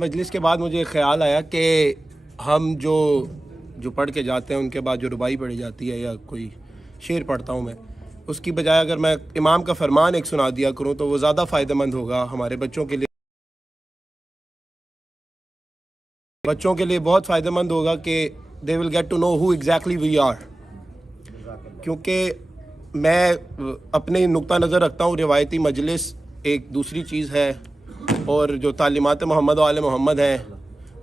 مجلس کے بعد مجھے خیال آیا کہ ہم جو پڑھ کے جاتے ہیں ان کے بعد جو ربائی پڑھی جاتی ہے یا کوئی شعر پڑھتا ہوں میں، اس کی بجائے اگر میں امام کا فرمان ایک سنا دیا کروں تو وہ زیادہ فائدہ مند ہوگا ہمارے بچوں کے لیے بہت فائدہ مند ہوگا کہ they will get to know who exactly we are. کیونکہ میں اپنے نقطہ نظر رکھتا ہوں روایتی مجلس ایک دوسری چیز ہے اور جو تعلیمات محمد و آل محمد ہیں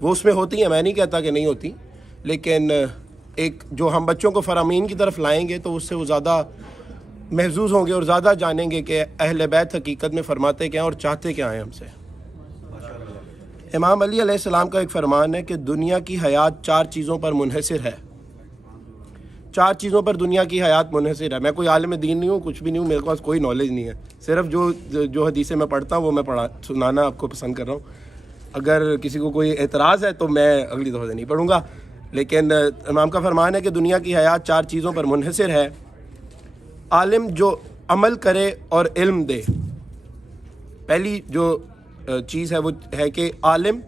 وہ اس میں ہوتی ہیں، میں نہیں کہتا کہ نہیں ہوتی، لیکن ایک جو ہم بچوں کو فرامین کی طرف لائیں گے تو اس سے وہ زیادہ محظوظ ہوں گے اور زیادہ جانیں گے کہ اہل بیت حقیقت میں فرماتے کیا ہیں اور چاہتے کیا ہیں ہم سے. امام علی علیہ السلام کا ایک فرمان ہے کہ دنیا کی حیات 4 چیزوں پر منحصر ہے. 4 چیزوں پر دنیا کی حیات منحصر ہے. میں کوئی عالم دین نہیں ہوں، کچھ بھی نہیں ہوں، میرے پاس کوئی نالج نہیں ہے، صرف جو حدیثیں میں پڑھتا ہوں وہ میں سنانا آپ کو پسند کر رہا ہوں. اگر کسی کو کوئی اعتراض ہے تو میں اگلی دفعہ سے نہیں پڑھوں گا. لیکن امام کا فرمان ہے کہ دنیا کی حیات 4 چیزوں پر منحصر ہے. عالم جو عمل کرے اور علم دے. پہلی جو چیز ہے وہ ہے کہ عالم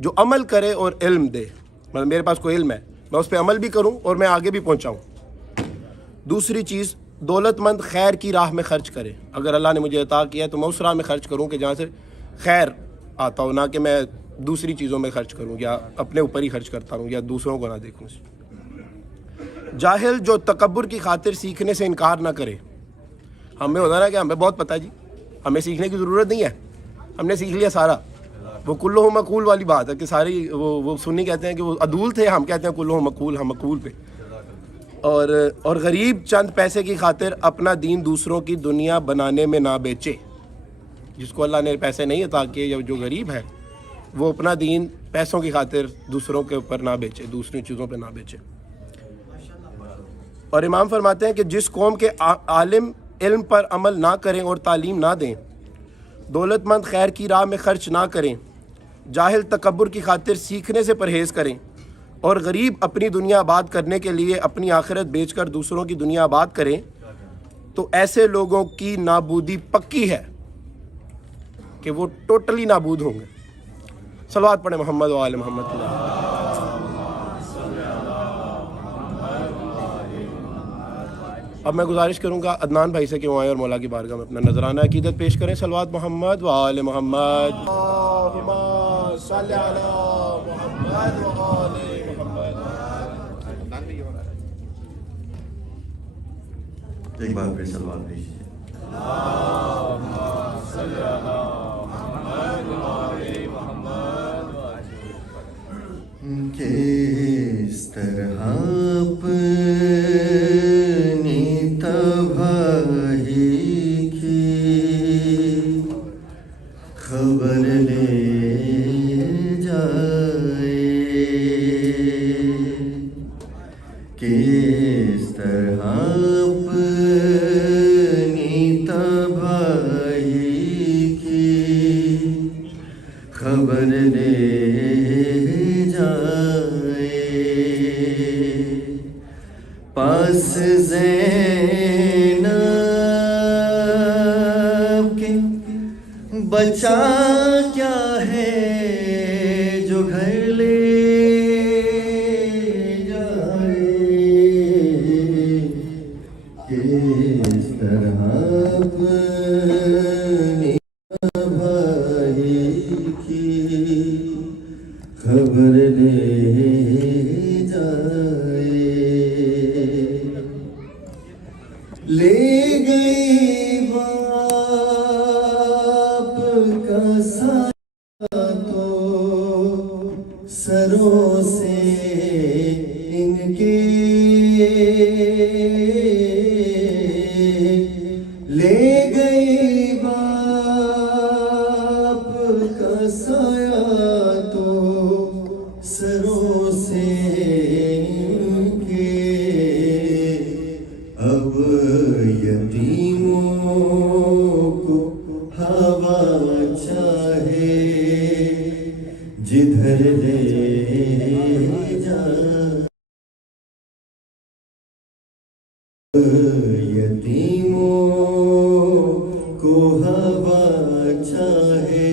جو عمل کرے اور علم دے، مطلب میرے پاس کوئی علم ہے، میں اس پہ عمل بھی کروں اور میں آگے بھی پہنچاؤں. دوسری چیز، دولت مند خیر کی راہ میں خرچ کرے. اگر اللہ نے مجھے عطا کیا ہے تو میں اس راہ میں خرچ کروں کہ جہاں سے خیر آتا ہو، نہ کہ میں دوسری چیزوں میں خرچ کروں یا اپنے اوپر ہی خرچ کرتا ہوں یا دوسروں کو نہ دیکھوں. جاہل جو تکبر کی خاطر سیکھنے سے انکار نہ کرے. ہمیں ہوتا نا کہ ہمیں بہت پتہ جی، ہمیں سیکھنے کی ضرورت نہیں ہے، ہم نے سیکھ لیا سارا. وہ کلو مقول والی بات ہے کہ ساری وہ سنی کہتے ہیں کہ وہ عدول تھے، ہم کہتے ہیں کلو مقول، ہم مقول پہ. اور غریب چند پیسے کی خاطر اپنا دین دوسروں کی دنیا بنانے میں نہ بیچے. جس کو اللہ نے پیسے نہیں عطا کیے یا جو غریب ہے وہ اپنا دین پیسوں کی خاطر دوسروں کے اوپر نہ بیچے، دوسری چیزوں پہ نہ بیچے. اور امام فرماتے ہیں کہ جس قوم کے عالم علم پر عمل نہ کریں اور تعلیم نہ دیں، دولت مند خیر کی راہ میں خرچ نہ کریں، جاہل تکبر کی خاطر سیکھنے سے پرہیز کریں، اور غریب اپنی دنیا آباد کرنے کے لیے اپنی آخرت بیچ کر دوسروں کی دنیا آباد کریں، تو ایسے لوگوں کی نابودی پکی ہے کہ وہ ٹوٹلی نابود ہوں گے. صلوات پڑھیں محمد و آل محمد. اب میں گزارش کروں گا عدنان بھائی سے کہ وہ آئیں اور مولا کی بارگاہ میں اپنا نذرانہ عقیدت پیش کریں. صلوات محمد و آل محمد. اللہم صلی علی محمد و آل محمد. ایک بار پھر صلوات پیش کیجیے. اللہم صلی علی محمد و آل محمد. کس طرح تباہی کی خبر لے جائے، کس طرح اپنی تباہی کی خبر لے جائے. پاس زینب کے بچا کیا ہے جو گھر لے جائے، کس طرح اپنی بھائی کی خبر لے جائے. لے گئی باپ کا سایہ تو سروں سے ان کے، لے گئی باپ کا سایہ تو سروں سے ان کے. اب یتیموں کو ہوا چاہے جدھر لے جائے. یتیموں کو ہوا چاہے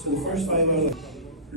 So the first 5 are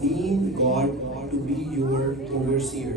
need God to be your overseer.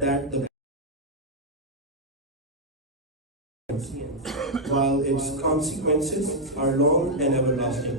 that the while its consequences are long and everlasting.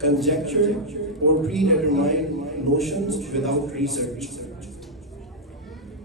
conjecture or predetermine notions without research.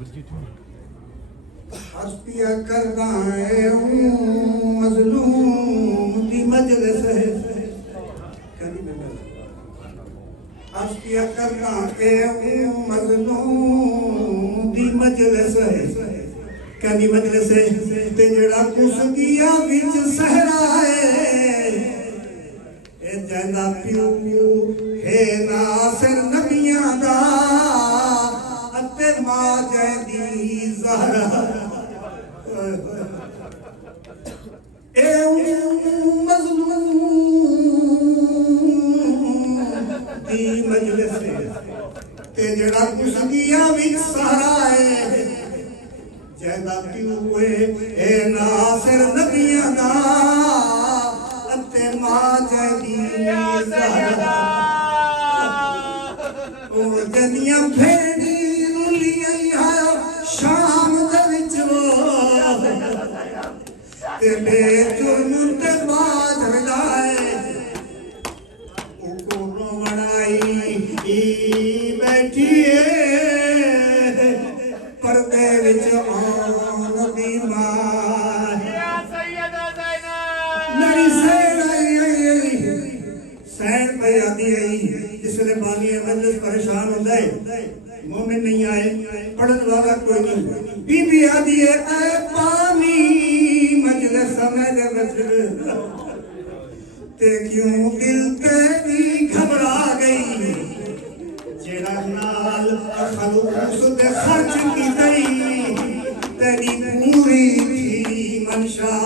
52 ہستیاں کردا ہے مظلوم دی مجلس ہے ہستیاں کردا ہے مظلوم دی مجلس ہے کہنی مجلس ہے تے جڑا کس گیا وچ صحرا ہے اے جندا پیو ہے ناصر نبیاں دا اتے ماں جیدی زہرا اے مظلوم دی مجلس تے جڑا کچھ گیا وچ سہرا ہے جیدا پیو اے ناصر نبیاں دا اتے ماں جیدی زہرا او جنیاں بھیڑی رولی آئی شام دے وچ تے بے جرم تے باد ہدائے او کو روڑائی بیٹھی ہے پردے وچ آن دی ماں میری سین آئی سین پہ آدھی آئی جس نے بانی مجلس پریشان ہوتا ہے مومن نہیں آئے پڑھن والا کوئی نہیں بی بی آدھی ہے اے پانی مجلس میں دے مجلس تے کیوں دل تیری گھبرا گئی جیڑا نال خلوص دے خرچ کی تئی تیری پوری تھی منشا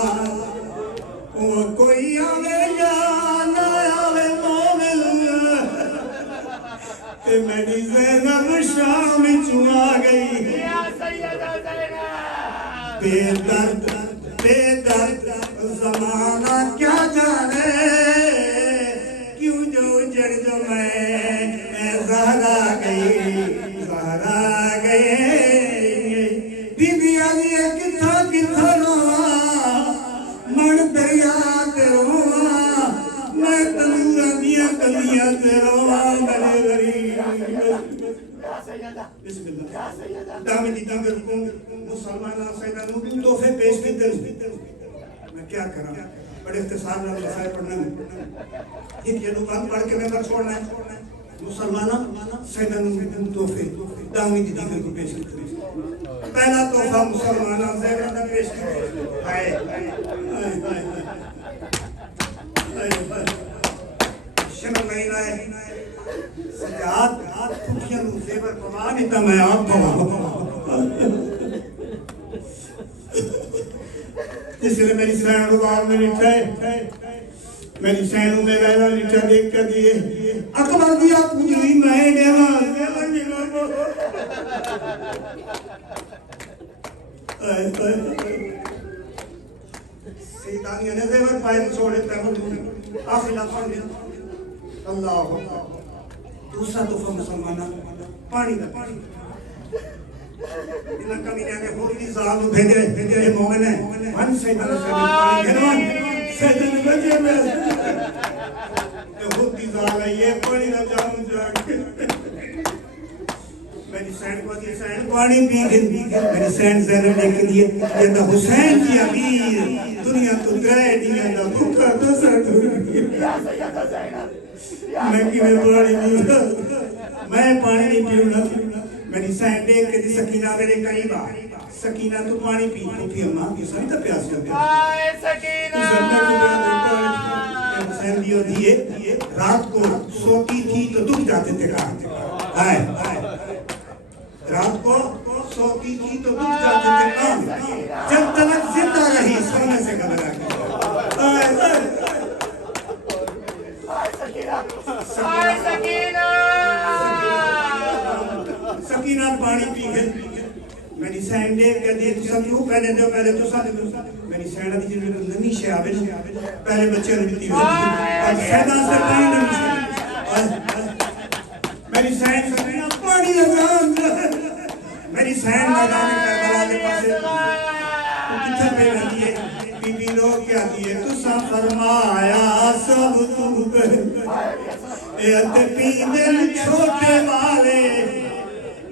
وہ کوئی آوے یا نہ آوے مومن تے میری زینب شام چوا گئی بے درد زمانہ کیا جانے کیوں جو جڑ جو میں زہرا گئی بی بی آلی کتھا کتھا رواں من دریا تے رواں میں تنوراں دیاں کلیاں تے رواں گلے گری بسم اللہ دعوی دی دعوی مسلمانہ سیدہ نوبی تحفے پیش کی دل میں کیا کرا بڑے اختصار میں مسائل پڑھنا ہے ایک یہ نوبان پڑھ کے میں پر چھوڑنا ہے مسلمانہ سیدہ نوبی تحفے دعوی دی دعوی کو پیش کی پہلا تحفہ مسلمانہ سیدہ نے پیش کی آئے شمع مہینہ ہے سجاد پھوٹیاں نو زیور پوانی تا میں آپ پوا اس لئے میری سین روار میں لٹھائے میری سینوں میں ویلا لٹھا دیکھ کر دیئے اکبر دیا پوچھوئی میں دیوا زیور جنو سیدانیہ نے زیور پائے چھوڑے تیمر آخری لفظ دیا اللہ دوسرا تحفہ مسلمانہ پانی دا پانی انہاں کمینے نے ہوتی زال نو بھیجے مومن ہے ون سیدنا پانی سیدنا بجے میں ہوتی زال ہے یہ پانی نہ جاؤں جا کے میری سین کو دی سین پانی پی گئی میری سین زینب نے کہ دیئے یہ دا حسین کی امیر دنیا تو گرے دیا دا بھوکا تو سر دور میں کی میں پانی پیوں میں پانی نہیں پیوں میری سین دیکھ کے دی سکینہ میرے قریب آ سکینہ تو پانی پی اماں کی ساری تا پیاس کر پیا آئے سکینہ حسین دیو دیئے رات کو سوتی تھی تو دکھ جاتے تھے کہاں آئے رات کو سوتی تھی تو دکھ جاتے تھے کہاں جب تلک زندہ رہی سونے سے کا لگا کے آئے سکینہ پانی پی گئی میری سین دیکھ کے دیئے تو سب یوں پہلے دو پہلے تو ساتھ میری سینہ دی جنہوں نے نمی شے آبے پہلے بچے نے دیتی آج سیدہ سے پانی نمی شے میری سین سکینہ پانی لگان میری سین لگان کربلا دے پاسے تو کتھر پہ رہتی ہے بی بی لوگ کیا دیئے تو سا فرمایا سب تو اے اتپی دل چھوٹے والے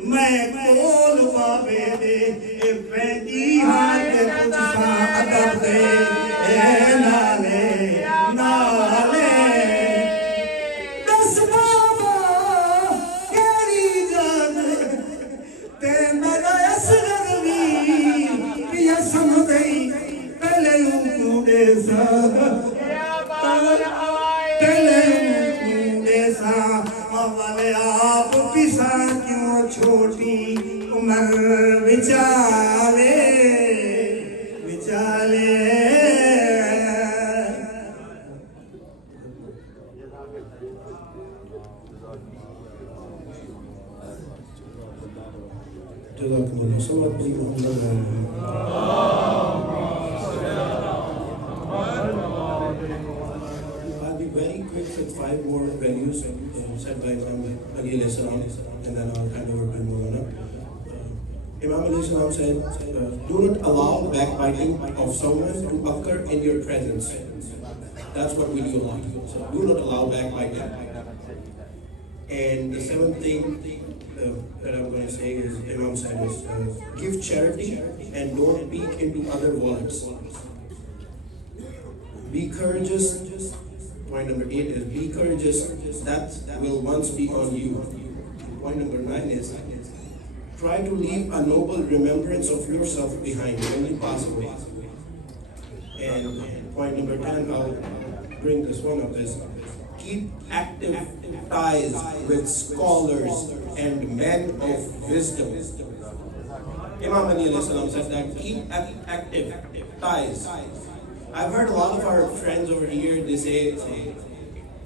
میں کول بابے دے ویندی ہاں کہ تجھ ساں ادب دے اے نالے نالے دس بابا کیڑی جان تے میرا اصغر بھی پیا سمدئی پہلے اونڈے سا پہلے اونڈے سا اول آپ پیسا کیوں چھوٹی عمر وچالے وچالے جزاکم اللہ صلی اللہ علیہ وسلم. I'll be very quick with 5 more values said by Imam Ali alayhi salam, and then I'll hand over to Maulana. Imam alayhi salam said, do not allow backbiting of someone to occur in your presence. That's what we do a lot. So do not allow backbiting. And the 7th thing that I'm going to say is, Imam said is, give charity and don't peek into other wallets. Be courageous. Point number 8 is, be courageous. That will once be on you. Point number 9 is, try to leave a noble remembrance of yourself behind when you pass away. And point number 10, I'll bring this one up, is keep active ties with scholars and men of wisdom. Imam Ali alayhi salam said that keep active ties. I've heard a lot of our friends over here, they say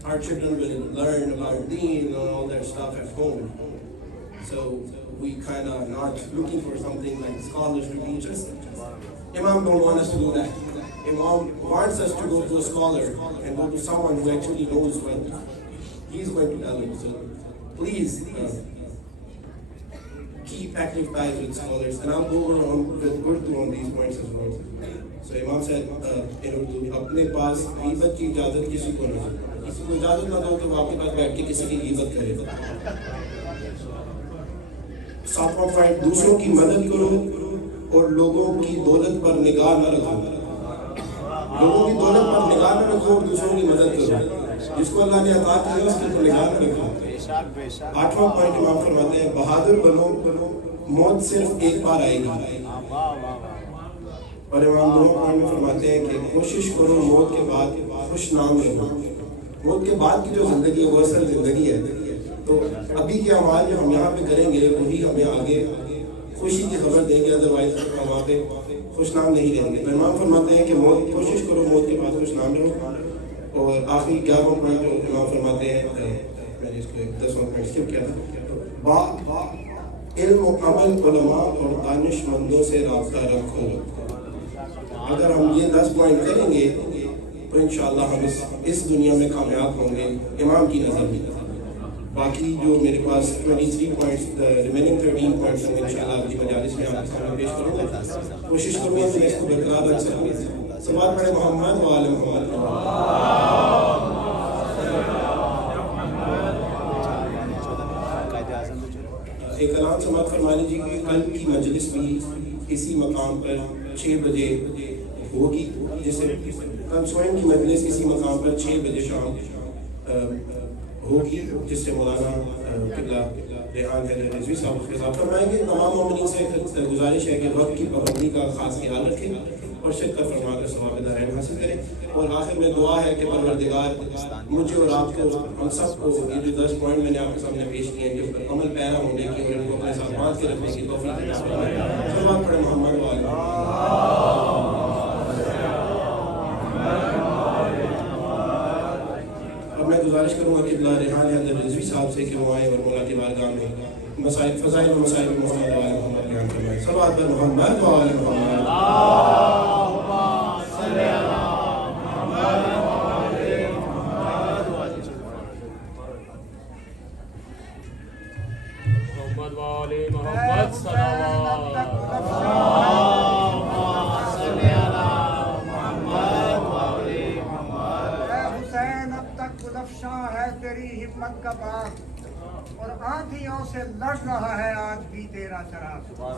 our children will learn about deen and all that stuff at home. So we kind of not looking for something like scholars to teach us. Imam don't want us to do that. Imam wants us to go to a scholar and go to someone who actually knows what he's going to tell you. So please keep active ties with scholars. And I'll go over with Urdu on these points as well. So Imam said in Urdu, اپنے پاس غیبت کی اجازت کسی کو نہ دو. کسی کو اجازت نہ دو کہ وہ آپ کے پاس بیٹھ کے کسی کی غیبت کرے. 7واں پوائنٹ, دوسروں کی مدد کرو اور لوگوں کی دولت پر نگاہ نہ رکھو. لوگوں کی دولت پر نگاہ نہ رکھو اور دوسروں کی مدد کرو. جس کو اللہ نے عطا کیا اس کی نگاہ نہ رکھو. 8واں پوائنٹ امام فرماتے ہیں, بہادر بنو, موت صرف ایک بار آئے گی. اور امام 2 پوائنٹ میں فرماتے ہیں کہ کوشش کرو موت کے بعد خوش نام رہو. موت کے بعد کی جو زندگی ہے وہ اصل زندگی ہے. تو ابھی کے اعمال جو ہم یہاں پہ کریں گے وہی ہمیں آگے خوشی کی خبر دیں گے, ادروائز ہم وہاں پہ خوش نام نہیں رہیں گے. تو امام فرماتے ہیں کہ موت, کوشش کرو موت کے بعد خوش نام رہو. اور آخری 11واں پوائنٹ جو امام فرماتے ہیں, میں نے اس کو 10واں پوائنٹ اسکپ کیا تھا, علم و عمل, علماء اور دانش مندوں سے رابطہ رکھو. اگر ہم یہ 10 پوائنٹ کریں گے تو انشاءاللہ ہم اس دنیا میں کامیاب ہوں گے امام کی نظر میں. باقی جو میرے پاس 23 پوائنٹس, ریمیننگ 13 پوائنٹس ہیں انشاءاللہ اپنی مجالس میں آپ کے سامنے پیش کروں گا. کوشش کروں گا کہ میں اس کو برقرار رکھ سکوں. صلوات پڑھیں محمد و آل محمد. ایک کلام سماعت فرما لیجیے کہ کل کی مجلس بھی اسی مقام پر 6 بجے ہوگی, جسے کل سوئن کی مجلس اسی مقام پر 6 بجے شام ہوگی, جس سے مولانا قبلہ ریحان حیدر رضوی صاحب اس کے ساتھ فرمائیں گے. تمام مومنین سے گزارش ہے کہ وقت کی پابندی کا خاص خیال رکھیں اور شرکت فرما کر ثواب دارین حاصل کریں. اور آخر میں دعا ہے کہ پروردگار مجھے اور آپ کو, ہم سب کو, یہ جو 10 پوائنٹ میں نے آپ کے سامنے پیش کیے ہیں, جو عمل پیرا ہونے کی اور ان کو اپنے ساتھ باندھ کے رکھنے کی توفیق عطا فرمائے. صلوات پڑھیں محمد و آل محمد. میں گزارش کروں گا قبلہ ریحان حیدر رضوی صاحب سے کہ وہ آئیں اور مولا کی بارگاہ میں مسائل, فضائل و مسائل محمد و آل محمد بیان فرمائیں. صلوات پر محمد و آل محمد. محمد و آل محمد صلوات. ہے تیری ہمت کا باغ اور آندھیوں سے لڑ رہا ہے آج بھی تیرا چراغ. اور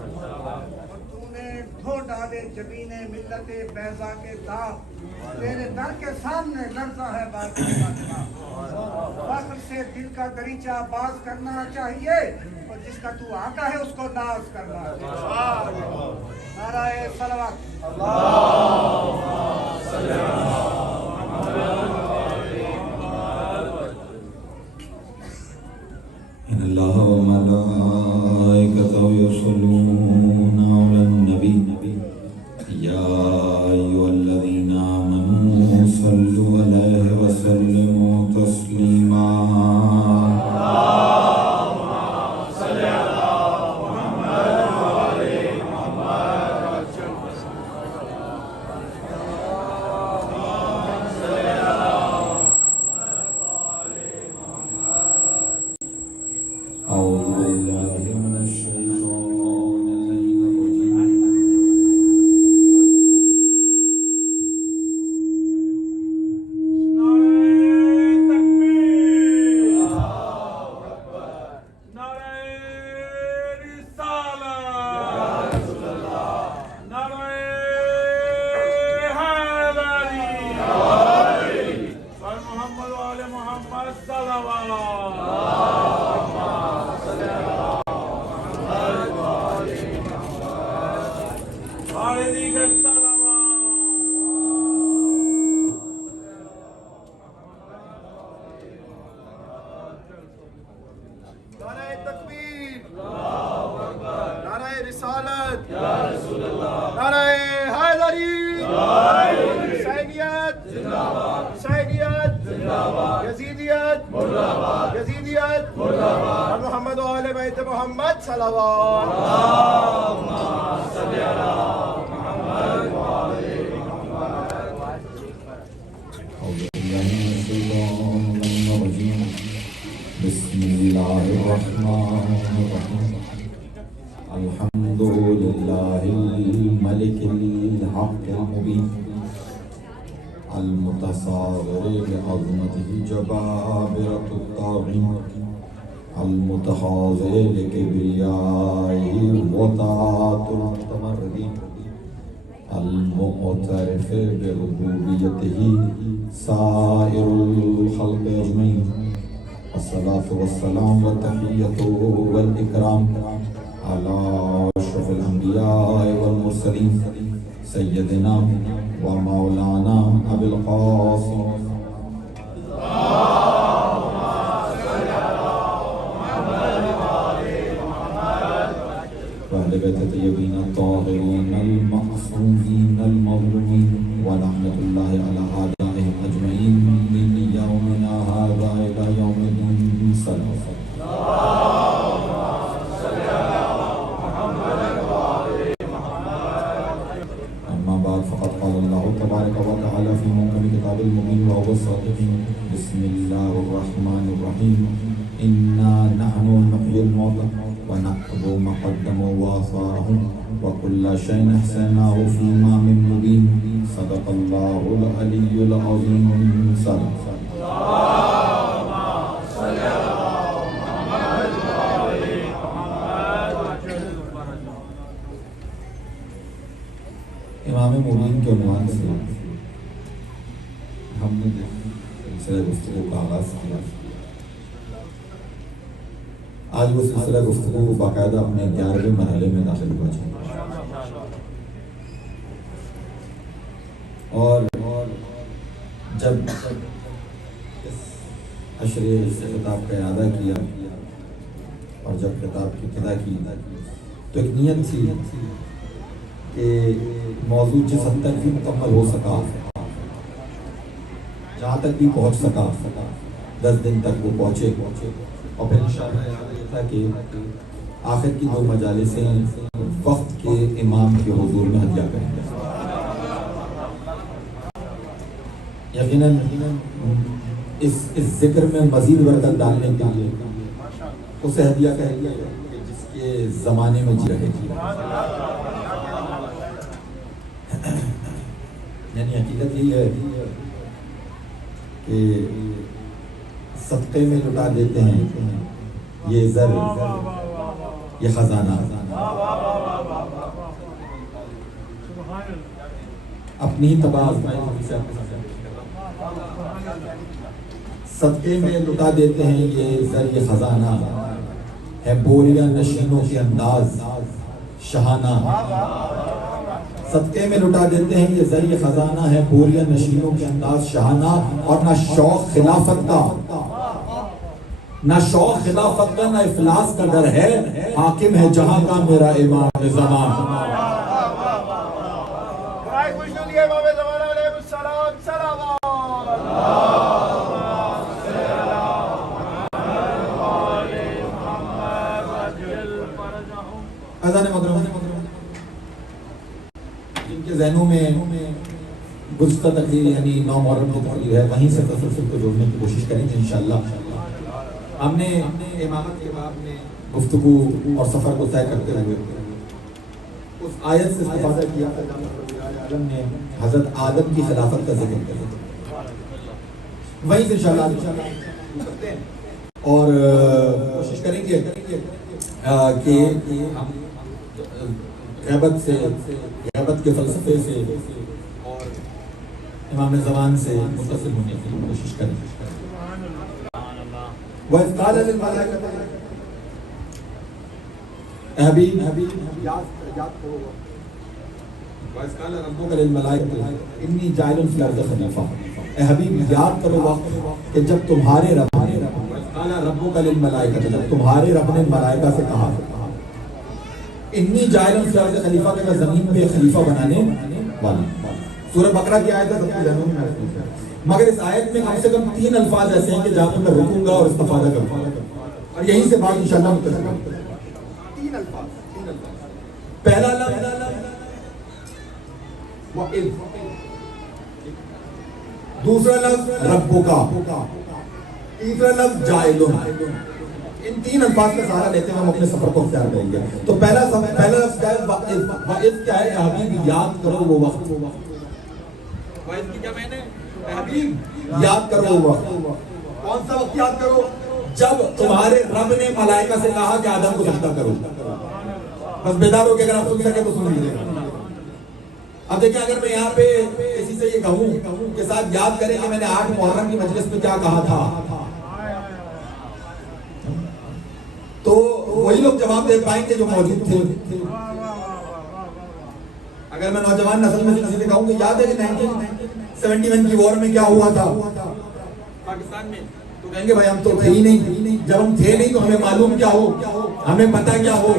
تو نے دیں دھو ڈالے جبین ملت بیضا کے داغ تیرے در کے سامنے لرزہ ہے باطن کا دماغ فخر سے دل کا دریچہ باز کرنا چاہیے اور جس کا تو آقا ہے اس کو ناز کرنا چاہیے نعرہ صلوات إن الله وملائكته يصلون على النبي يا أيها الذين آمنوا صلوا عليه وسلموا تسليما أعوذ بالله من الشيطان الرجيم نعرہ تکبیر نعرہ رسالت نعرہ حیدری حسینیت حسینیت یزیدیت یزیدیت اور محمد و آل بیت محمد صلوات أعوذ بالله من الشيطان الرجيم بسم الله الرحمن الرحيم الحمد لله الملك الحق المبين المتصاغر بعظمته جبابرة الطاغين المتخاذل لكبريائه وطاعة المتمردين المعترف بربوبيته سائر الخلق أجمعين الصلاة والسلام والتحية والإكرام على أشرف الأنبياء والمرسلين سيدنا ومولانا أبي القاسم وأهل بيت الطيبين الطاهرين المعصومين المظلومين ولعنة الله على أعدائهم أجمعين من يومنا هذا إلى يوم الدين سلام أما بعد فقد قال الله تبارك وتعالى في محكم كتاب المبين وهو الصادق بسم الله الرحمن الرحيم إنا نحن نحيي الموتى ونكتب ما قدموا وآثارهم وكل شيء أحصيناه في إمام مبين صدق الله العلي العظيم سلام امام مبین کے عنوان سے ہم نے سلسلہ گفتگو کا آغاز کیا آج وہ سلسلہ گفتگو باقاعدہ اپنے 11ویں مرحلے میں داخل ہوا جائے اور جب عشرے سے خطاب کا ارادہ کیا اور جب خطاب کی ابتدا کی تو ایک نیت تھی کہ موضوع جس حد تک بھی مکمل ہو سکا جہاں تک بھی پہنچ سکا 10 دن تک وہ پہنچے اور پھر انشاءاللہ یہ تھا کہ آخر کی 2 مجالسیں وقت کے امام کے حضور میں ہدیہ کریں گے یقیناً اس ذکر میں مزید برکت ڈالنے کے لیے اسے ہدیہ کہہ گیا کہ جس کے زمانے میں جی رہے گی یعنی حقیقت یہی ہے کہ صدقے میں لٹا دیتے ہیں یہ زر یہ خزانہ اپنی ہی تباہ صدقے میں لٹا دیتے ہیں یہ ذریعہ خزانہ، ہے بوریاں نشینوں کے انداز شہانہ. صدقے میں لٹا دیتے ہیں یہ ذریعہ خزانہ، ہے بوریاں نشینوں کے انداز شہانہ. اور نہ شوق خلافت کا، نہ شوق خلافت کا، نہ افلاس کا ڈر ہے، حاکم ہے جہاں کا میرا امام زمان. اذان مغرب جن کے ذہنوں میں گزشتہ تقریر یعنی 9 محرم کی تقریر ہے، وہیں سے تسلسل کو جوڑنے کی کوشش کریں گے انشاءاللہ. ہم نے امامت کے باب میں گفتگو اور سفر کو طے کرتے ہوئے اس آیت سے استفادہ کیا عالم نے حضرت آدم کی خلافت کا ذکر کیا، وہیں سے انشاءاللہ اور کوشش کریں گے کہ ہم غیبت کے فلسفے سے اور امام زمان سے متصل ہونے کی کوشش کریں. وَإِذْ قَالَ لِلْمَلَائِكَةِ اے حبیب یاد کرو، وَإِذْ قَالَ رَبُّكَ لِلْمَلَائِكَةِ إِنِّي جَاعِلٌ فِي الْأَرْضِ خَلِيفَةً. اے حبیب یاد کرو وقت کہ جب تمہارے رب نے وَإِذْ قَالَ رَبُّكَ لِلْمَلَائِكَةِ جب تمہارے رب نے ملائکہ سے کہا انی جاعل فی الارض خلیفہ کہ میں زمین پہ خلیفہ بنانے والا. سورہ بقرہ کی آیت ہے سب کے ذہنوں میں محفوظ ہے، مگر اس آیت میں کم سے کم 3 الفاظ ایسے ہیں کہ جہاں پہ میں رکوں گا اور استفادہ کروں گا اور یہیں سے بات انشاءاللہ متصل ہے. 3 الفاظ. پہلا لفظ وَإِذْ، دوسرا لفظ رَبُّكَ، تیسرا لفظ جَاعِلٌ. ان 3 الفاظ کا سہارا لیتے ہیں ہم اپنے سفر کو اختیار کریں گے. تو پہلا لفظ کیا ہے؟ وَإِذْ کیا ہے؟ حبیب یاد کرو وہ وقت. وَإِذْ کی کیا میں نے حبیب یاد کرو وہ وقت. کون سا وقت یاد کرو؟ جب تمہارے رب نے ملائکہ سے کہا کہ آدم کو سجدہ کرو. بس بیدار ہو کے اگر آپ سن سکے تو سن لیجیے. اب دیکھیں اگر میں یہاں پہ کسی سے یہ کہوں کہ صاحب یاد کریں کہ میں نے 8 محرم کی مجلس میں کیا کہا تھا، تو وہی لوگ جواب دے پائیں گے جو موجود تھے. اگر میں نوجوان نسل میں سے کسی سے کہوں کہ یاد ہے کہ 1971 کی وار میں کیا ہوا تھا پاکستان میں، تو کہیں گے بھائی ہم تو تھے ہی نہیں. جب ہم تھے نہیں تو ہمیں معلوم کیا ہو، ہمیں پتہ کیا ہو.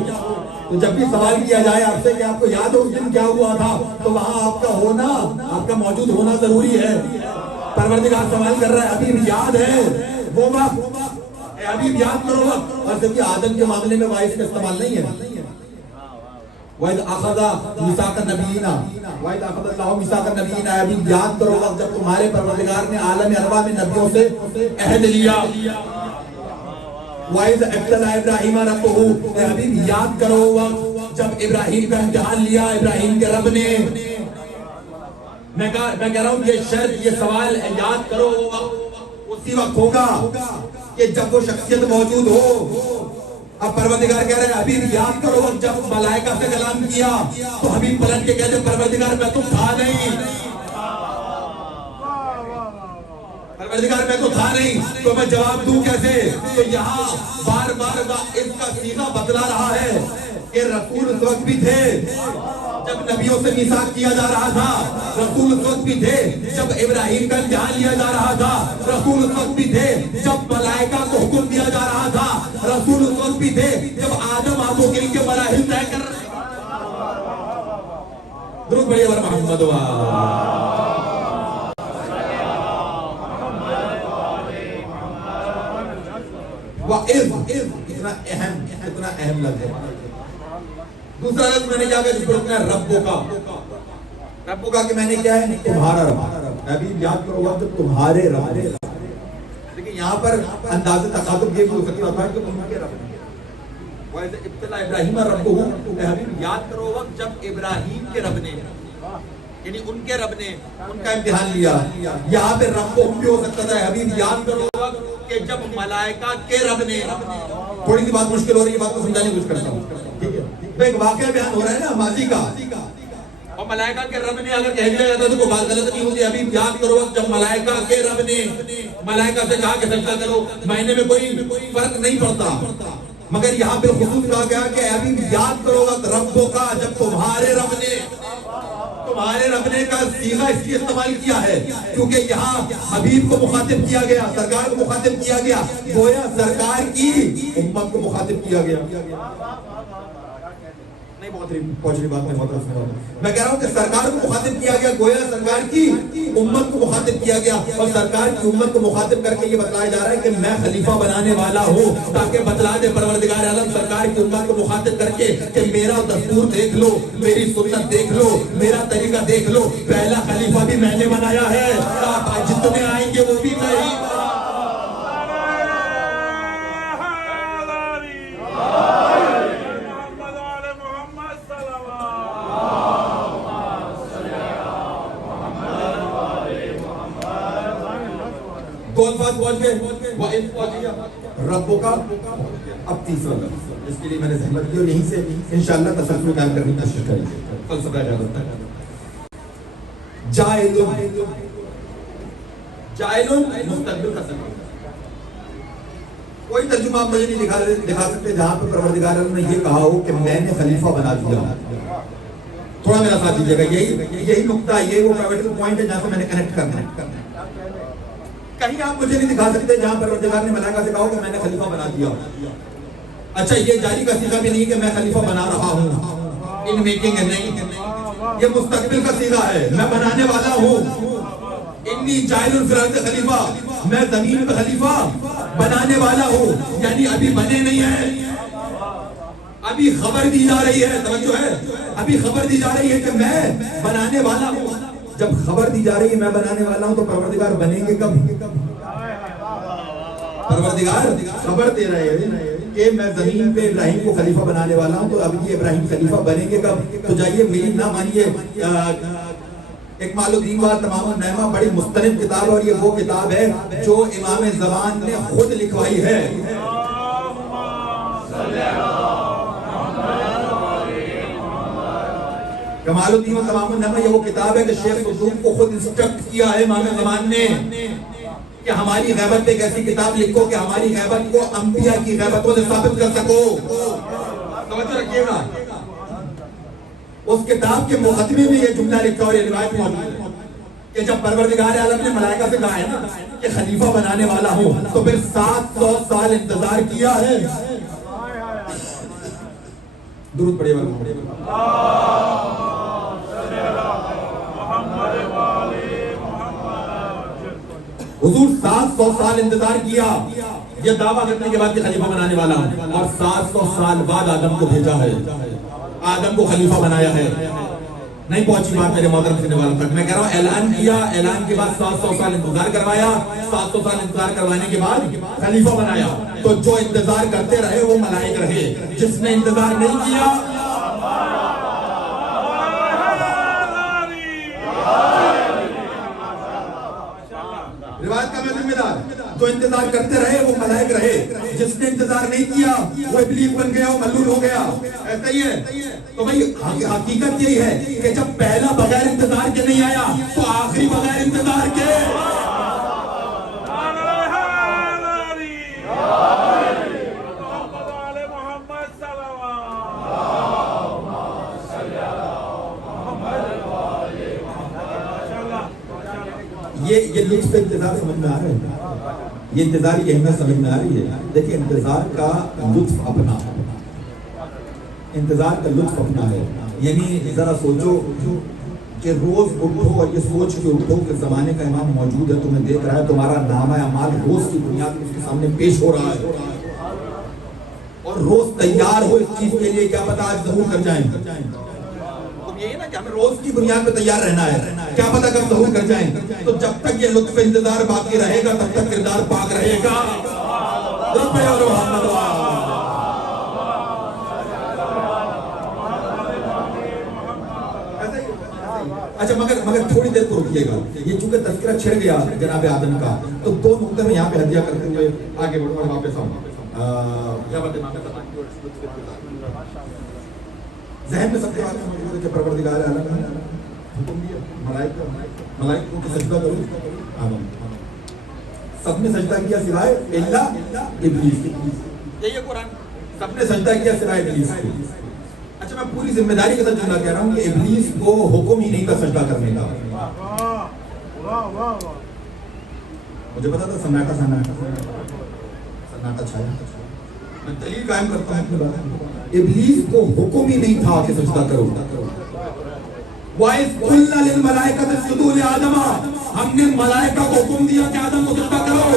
تو جب بھی سوال کیا جائے آپ سے کہ آپ کو یاد ہو اس دن کیا ہوا تھا، تو وہاں آپ کا ہونا، آپ کا موجود ہونا ضروری ہے. پروردگار سوال کر رہا ہے ابھی یاد ہے وہ وقت، ابھی یاد کرو وقت. اور جبکہ آدم کے معاملے میں وائس کا استعمال نہیں ہے. وَإِذْ أَخَذَ مِيثَاقَ النَّبِيِّينَ وَإِذْ أَخَذَ اللَّهُ مِيثَاقَ النَّبِيِّينَ. ابھی یاد کرو وقت جب تمہارے پروردگار نے عالم ارواح میں نبیوں سے عہد لیا. وَإِذْ ابْتَلَىٰ إِبْرَاهِيمَ رَبُّهُ. ابھی یاد کرو وقت جب ابراہیم کا امتحان لیا ابراہیم کے رب نے. میں کہہ رہا ہوں یہ شرط، یہ سوال یاد کرو وہ وقت اسی وقت ہوگا کہ جب وہ شخصیت موجود ہو. اب پروردگار کہہ رہے ہیں حبیب یاد کرو جب ملائکہ سے کلام کیا تو حبیب پلٹ کے کہتے پروردگار میں تو تھا نہیں، پروردگار میں تو تھا نہیں، تو میں جواب دوں کیسے؟ تو یہاں بار بار اس کا صیغہ بدلا رہا ہے کہ رسول اس وقت بھی تھے جب نبیوں سے میثاق کیا جا رہا تھا، رسول اس وقت بھی تھے جب ابراہیم کا امتحان لیا جا رہا تھا، رسول اس وقت بھی تھے جب ملائکہ کو حکم دیا جا رہا تھا، رسول اس وقت بھی تھے جب آدم آبو گل کے مراحل طے کر رہے. درود بڑھئے ور محمد اتنا اہم لفظ ہے. دوسرا لفظ میں نے کیا کہا جس کو رکھنا ہے ربو کا. ربو کا کہ میں نے کیا ہے تمہارا رب. ابھی یاد کرو وقت تمہارے رب. لیکن یہاں پر انداز تخاطب یہ بھی ہو سکتا ہے کہ تم کے رب. وَإِذْ ابْتَلَىٰ إِبْرَاهِيمَ رَبُّهُ. حبیب یاد کرو وقت جب ابراہیم کے رب نے یعنی ان کے رب نے ان کا امتحان لیا. یہاں پہ رب کو بھی ہو سکتا تھا. حبیب یاد کرو وقت کہ جب ملائکہ کے رب نے. تھوڑی سی بات مشکل ہو رہی ہے، بات کو سمجھانے کی کوشش کرتا ہوں. ٹھیک ہے، ایک واقعہ بیان ہو رہا ہے نا ماضی کا، اور ملائکہ کے رب نے اگر کہہ دیا جاتا تو کوئی بات غلط نہیں ہوتی. ابھی یاد کرو وقت جب ملائکہ کے رب نے ملائکہ سے کہا کہ سجدہ کرو, معنی میں کوئی فرق نہیں پڑتا, مگر یہاں پہ خصوص کہا گیا کہ ابھی یاد کرو وقت ربوں کا جب تمہارے رب نے کا صیغہ اس لیے استعمال کیا ہے کیونکہ یہاں حبیب کو مخاطب کیا گیا, سرکار کو مخاطب کیا گیا, گویا سرکار کی امت کو مخاطب کیا گیا. نہیں پہنچ رہی بات میں کہہ رہا ہوں کہ سرکار کو مخاطب کیا گیا, گویا سرکار کی امت کو مخاطب کیا گیا, اور سرکار کی امت کو مخاطب کر کے یہ بتلایا جا رہا ہے کہ میں خلیفہ بنانے والا ہوں, تاکہ بتلا دے پروردگار عالم سرکار کی امت کو مخاطب کر کے کہ میرا دستور دیکھ لو, میری سنت دیکھ لو, میرا طریقہ دیکھ لو, پہلا خلیفہ بھی میں نے بنایا ہے, جتنے آئیں گے وہ بھی میں ہی. دو الفاظ پہنچ گئے, وَإِذْ پہنچ ربوں کا. اب تیسرا لفظ اس کے لیے میں نے زحمت کی اور یہیں سے انشاءاللہ تسلسل قائم کرنے کی کوشش کریں گے. فلسفہ اجازت ہے. جائلٌ مستقبل کا سبب. کوئی ترجمہ آپ مجھے نہیں دکھا سکتے جہاں پہ پروردگار نے یہ کہا ہو کہ میں نے خلیفہ بنا دیا. تھوڑا میرا ساتھ دیجیے گا, یہی نقطہ, یہ وہ پروٹیکل پوائنٹ ہے جہاں سے میں نے کنیکٹ کرنا ہے. کہیں آپ مجھے نہیں دکھا سکتے جہاں پروردگار نے ملائکہ سے کہا کہ میں نے خلیفہ بنا دیا. اچھا یہ جاری کا صیغہ بھی نہیں کہ میں خلیفہ بنا رہا ہوں, ان میکنگ ہے, نہیں, یہ مستقبل کا صیغہ ہے, میں بنانے والا ہوں. انی جاعل فی الارض خلیفہ, میں زمین پہ خلیفہ بنانے والا ہوں, یعنی ابھی بنے نہیں ہیں, ابھی خبر دی جا رہی ہے, توجہ ہے, ابھی خبر دی جا رہی ہے کہ میں بنانے والا ہوں. جب خبر دی جا رہی ہے میں بنانے والا ہوں تو پروردگار بنیں گے کب؟ پروردگار خبر دے رہے ہیں کہ میں زمین پہ ابراہیم کو خلیفہ بنانے والا ہوں, تو اب یہ ابراہیم خلیفہ بنیں گے کب؟ تو جائیے میری نہ مانیے, اکمال الدین و تمام النعمہ بڑی مستند کتاب ہے, اور یہ وہ کتاب ہے جو امام زمان نے خود لکھوائی ہے. کمال الدین و تمام النعمہ یہ وہ کتاب ہے کہ شیخ صدوق کو خود انسٹرکٹ کیا ہے امام زمان نے کہ ہماری غیبت پہ ایک ایسی کتاب لکھو کہ ہماری غیبت کو انبیاء کی غیبتوں سے ثابت کر سکو. توجہ رکھیے گا, اس کتاب کے مقدمے میں یہ جملہ لکھا اور یہ روایت موجود ہے کہ جب پروردگار عالم نے ملائکہ سے کہا ہے نا کہ خلیفہ بنانے والا ہوں, تو پھر 700 سال انتظار کیا ہے. درود پڑھیے حضور 700 سال انتظار کیا یہ دعویٰ کرنے کے بعد کہ خلیفہ بنانے والا ہوں, اور 700 سال بعد آدم کو بھیجا ہے, آدم کو خلیفہ بنایا ہے. نہیں پہنچی بات میرے محترم سننے والوں تک. میں کہہ رہا ہوں اعلان کیا, اعلان کے بعد 700 سال انتظار کروایا, 700 سال انتظار کروانے کے بعد خلیفہ بنایا. تو جو انتظار کرتے رہے وہ ملائک رہے, جس نے انتظار نہیں کیا روایت کا میں ذمہ دار, جو انتظار کرتے رہے وہ ملائک رہے, جس نے انتظار نہیں کیا وہ ابلیس بن گیا, وہ ملعون ہو گیا. ایسا ہی ہے. تو بھائی حقیقت یہی ہے کہ جب پہلا بغیر انتظار کے نہیں آیا تو آخری بغیر انتظار کے یہ لطف انتظار سمجھ میں آ رہا ہے, یہ انتظار کی اہمیت سمجھ میں آ رہی ہے. دیکھیں انتظار کا لطف اپنا, انتظار کا لطف اپنا ہے. یعنی ذرا سوچو کہ روز اٹھو اور یہ سوچ کے اٹھو کہ زمانے کا امام موجود ہے, تمہیں دیکھ رہا ہے, تمہارا نامہ اعمال روز کی بنیاد پر اس کے سامنے پیش ہو رہا ہے, اور روز تیار ہو اس چیز کے لیے, کیا پتہ آج ظہور کر جائیں. یہی نا کہ ہمیں روز کی بنیاد پہ تیار رہنا ہے, کیا پتہ کب ظہور کر جائیں. تو جب تک یہ لطف انتظار باقی رہے گا تب تک کردار پاک رہے گا. اچھا مگر تھوڑی دیر کو رکیے گا, یہ چونکہ تذکرہ چھڑ گیا جناب آدم کا, تو دو نقطے میں یہاں پہ ہدیہ کرتے ہوئے آگے بڑھوں اور واپس آؤں. ذہن میں سب کے باتیں موجود ہے کہ پروردگار عالم نے حکم دیا ملائکوں کو سجدہ کرو آدم، سب نے سجدہ کیا سوائے الا ابلیس، یہی ہے قرآن، سب نے سجدہ کیا سوائے ابلیس کے۔ اچھا میں پوری ذمہ داری کے ساتھ جملہ کہہ رہا ہوں کہ ابلیس کو حکم ہی نہیں تھا سجدہ کرنے کا، مجھے پتا تھا سناٹا چھایا، میں دلیل قائم کرتا ہوں اپنی بات، ابلیس کو حکم ہی نہیں تھا کہ سجدہ کرو۔ وَإِذْ قُلْنَا لِلْمَلَائِكَةِ اسْجُدُوا لِآدَمَ، ہم نے ملائکہ کو حکم دیا کہ آدم کو سجدہ کرو،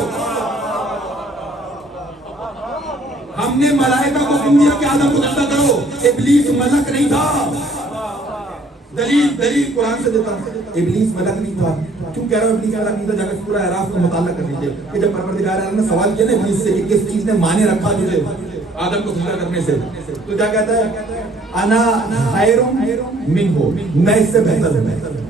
ہم نے ملائکہ کو حکم دیا کہ آدم کو سجدہ کرو، ابلیس ملک نہیں تھا۔ دلیل قرآن سے دیتا ہوں، ابلیس ملک نہیں تھا۔ کیوں کہہ رہا ہوں ابلیس ملک نہیں تھا؟ جا کے سورہ اعراف کا مطالعہ کر لیجیے کہ جب پروردگار عالم نے سوال کیا نا ابلیس سے کہ کس چیز نے مانے رکھا تجھے آدم کو سجدہ کرنے سے، تو کیا کہتا ہے؟ انا خیر منہ، میں اس سے بہتر ہوں۔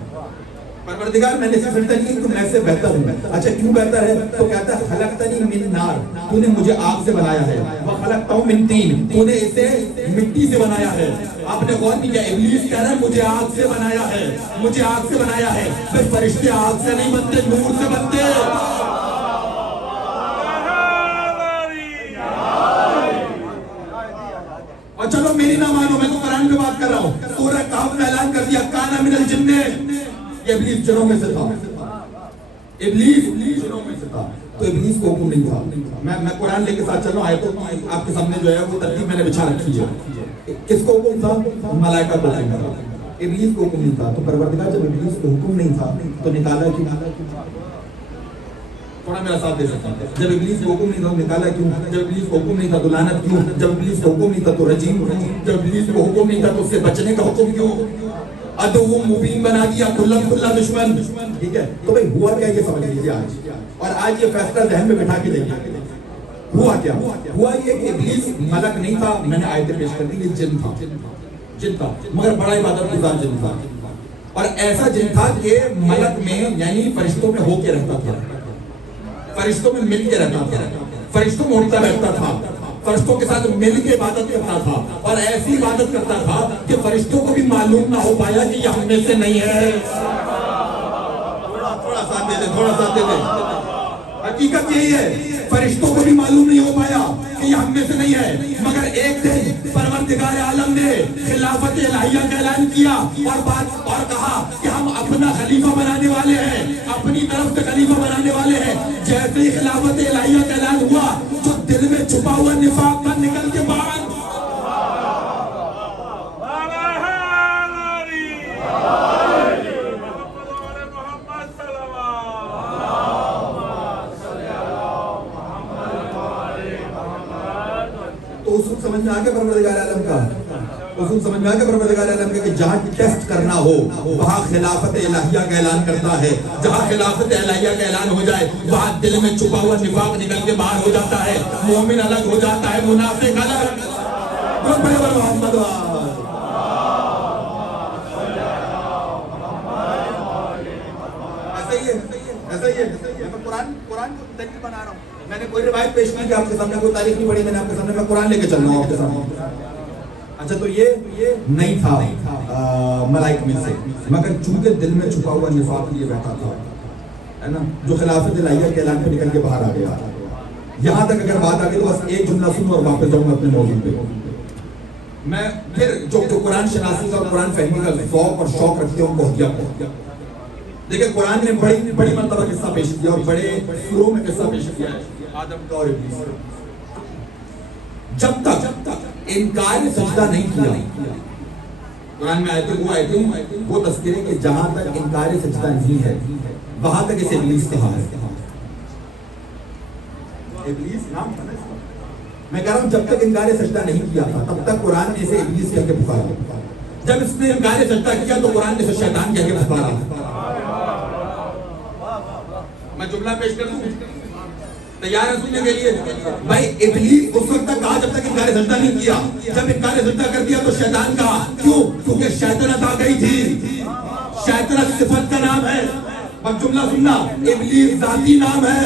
پروردگار میں نے اسے سجدہ نہیں تو میں اس سے بہتر ہوں۔ اچھا کیوں بہتر ہے؟ تو کہتا ہے خلقتنی من نار، تو نے مجھے آگ سے بنایا ہے، وخلقتہ من طین، تو نے اسے مٹی سے بنایا ہے۔ آپ نے غور نہیں کیا، ابلیس کہہ رہا ہے مجھے آگ سے بنایا ہے، مجھے آگ سے بنایا ہے۔ پھر فرشتے آگ سے نہیں بنتے، نور سے بنتے۔ اور چلو میری نہ مانو، میں تو قرآن پہ بات کر رہا ہوں۔ سورہ کہف میں اعلان کر دیا کانا من الجن، یہ ابلیس جنوں میں سے تھا، ابلیس جنوں میں سے تھا، تو ابلیس کو حکم نہیں تھا۔ میں قرآن لے کے ساتھ چل رہا ہوں، آیتوں کی آپ کے سامنے جو ہے وہ ترتیب میں نے بچھا رکھی ہے۔ کس کو حکم تھا؟ ملائکہ کو حکم تھا، ابلیس کو حکم نہیں تھا۔ تو پروردگار جب ابلیس کو حکم نہیں تھا تو نکالا کیوں؟ تھوڑا میرا ساتھ دے سکتا ہے، جب ابلیس کو حکم نہیں تھا تو نکالا کیوں؟ جب ابلیس کو حکم نہیں تھا تو لعنت کیوں؟ جب ابلیس کو حکم نہیں تھا تو رجیم کیوں؟ جب ابلیس کو حکم نہیں تھا تو اس سے بچنے کا حکم کیوں؟ عدو مبین بنا دیا، کھلا دشمن۔ ٹھیک ہے، تو بھئی ہوا کیا یہ سمجھ لیجیے آج، اور آج یہ فیصلہ ذہن میں بٹھا کے دیکھیے ہوا کیا؟ ہوا یہ کہ ابلیس ملک نہیں تھا، میں نے آیتیں پیش کر دی، یہ جن تھا، مگر بڑا عبادت گزار جن تھا، اور ایسا جن تھا کہ ملک میں یعنی فرشتوں میں ہو کے رہتا تھا، فرشتوں میں مل کے رہتا تھا، فرشتوں میں اٹھتا بیٹھتا تھا، فرشتوں کے ساتھ مل کے عبادت کرتا تھا، اور ایسی عبادت کرتا تھا کہ فرشتوں کو بھی معلوم نہ ہو پایا کہ یہ ہم میں سے نہیں ہے۔ تھوڑا ساتھ دے دے۔ حقیقت یہی ہے، فرشتوں کو بھی معلوم نہیں ہو پایا کہ یہ ہم میں سے نہیں ہے، مگر ایک دن پروردگار عالم نے خلافت الہیہ کا اعلان کیا اور کہا کہ ہم اپنا خلیفہ بنانے والے ہیں، اپنی طرف سے خلیفہ بنانے والے ہیں۔ جیسے ہی خلافت الہیہ کا اعلان ہوا، جو دل میں چھپا ہوا نفاق کا نکل کے باہر، تو اصول سمجھ میں آ گیا پروردگار عالم کا، اصول سمجھ میں آ گیا پروردگار عالم کا کہ جہاں ٹیسٹ کرنا ہو وہاں خلافت الہیہ کا اعلان کرتا ہے، جہاں خلافت الہیہ کا اعلان ہو جائے وہاں دل میں چھپا ہوا نفاق نکل کے باہر ہو جاتا ہے، مومن الگ ہو جاتا ہے، منافق الگ۔ محمد ایسا ہی ہے، میں قرآن کو دلیل بنا رہا ہوں، میں نے کوئی روایت پیش نہیں کی آپ کے سامنے، کوئی تاریخ نہیں پڑھی میں نے آپ کے سامنے، میں قرآن لے کے چل رہا ہوں آپ کے سامنے۔ اچھا تو یہ نہیں تھا ملائک میں سے، مگر چونکہ دل میں چھپا ہوا نفاق یہ بیٹھا تھا، ہے نا، جو خلافت الہیہ کے اعلان پہ نکل کے باہر آ گیا۔ یہاں تک اگر بات آ گئی تو بس ایک جملہ سنو اور واپس جاؤں گا اپنے موضوع پہ۔ میں پھر جو قرآن شناسی کا اور قرآن فہمی کا ذوق اور شوق رکھتے ہیں ان کو ہدیہ کو دیکھیں، قرآن نے بڑی مرتبہ قصہ پیش کیا اور بڑے سوروں میں قصہ پیش کیا ہے آدم کا اور ابلیس کا۔ جب تک انکار سجدہ نہیں کیا، قرآن میں آیتیں وہ تذکرے کہ جہاں تک انکار سجدہ نہیں ہے وہاں تک اسے ابلیس کہا ہے۔ ابلیس نام تھا نا اس کا، میں کہہ رہا ہوں جب تک انکار سجدہ نہیں کیا تھا تب تک قرآن نے اسے ابلیس کہہ کے پکارا، جب اس نے انکار سجدہ کیا تو قرآن نے اسے شیطان کہہ کے پکارا۔ میں جملہ پیش کر دوں، تیار ہے سننے کے لیے؟ بھائی ابلیس اس وقت تک کہا جب تک انکار سجدہ نہیں کیا، جب انکار سجدہ کر دیا تو شیطان کہا، کیوں؟ کیونکہ شیطنت آ گئی تھی، شیطنت صفت کا نام ہے۔ اب جملہ سننا، ابلیس ذاتی نام ہے،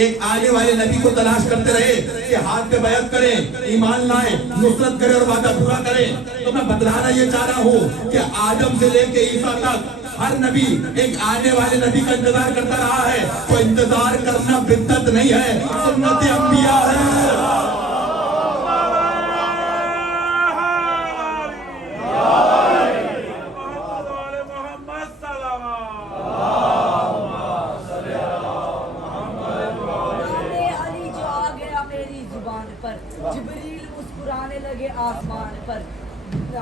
ایک آنے والے نبی کو تلاش کرتے رہے کہ ہاتھ پہ بیعت کریں، ایمان لائیں، نصرت کریں اور وعدہ پورا کریں. تو میں بتلانا یہ چاہ رہا ہوں کہ آدم سے لے کے عیسیٰ تک ہر نبی ایک آنے والے نبی کا انتظار کرتا رہا ہے. تو انتظار کرنا بدعت نہیں ہے، سنت انبیاء ہے. جبریل مسکرانے لگے آسمان پر.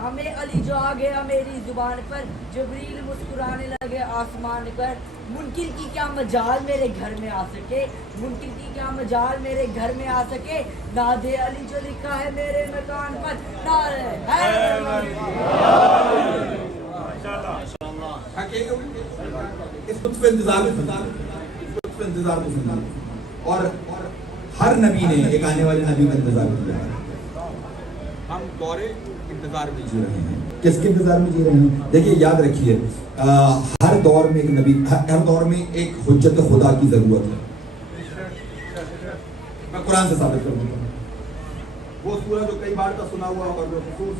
ہمیں علی جو آ گیا میری زبان پر، جبریل مسکرانے لگے آسمان پر. منکر کی کیا مجال میرے گھر میں آ سکے، منکر کی کیا مجال میرے گھر میں آ سکے. ناد علی جو لکھا ہے میرے مکان پر، نعرہ حیدر. اس لطف انتظار کو سننا. اور ہر نبی نے ایک آنے والے نبی کا انتظار کیا. ہم دورے انتظار میں جی رہے ہیں. کس کے انتظار میں جی رہے ہیں؟ دیکھیے یاد رکھیے، ہر دور میں ایک نبی، ہر دور میں ایک حجت خدا کی ضرورت ہے. میں قرآن سے ثابت کر دوں گا. وہ سورہ جو کئی بار کا سنا ہوا اور خصوص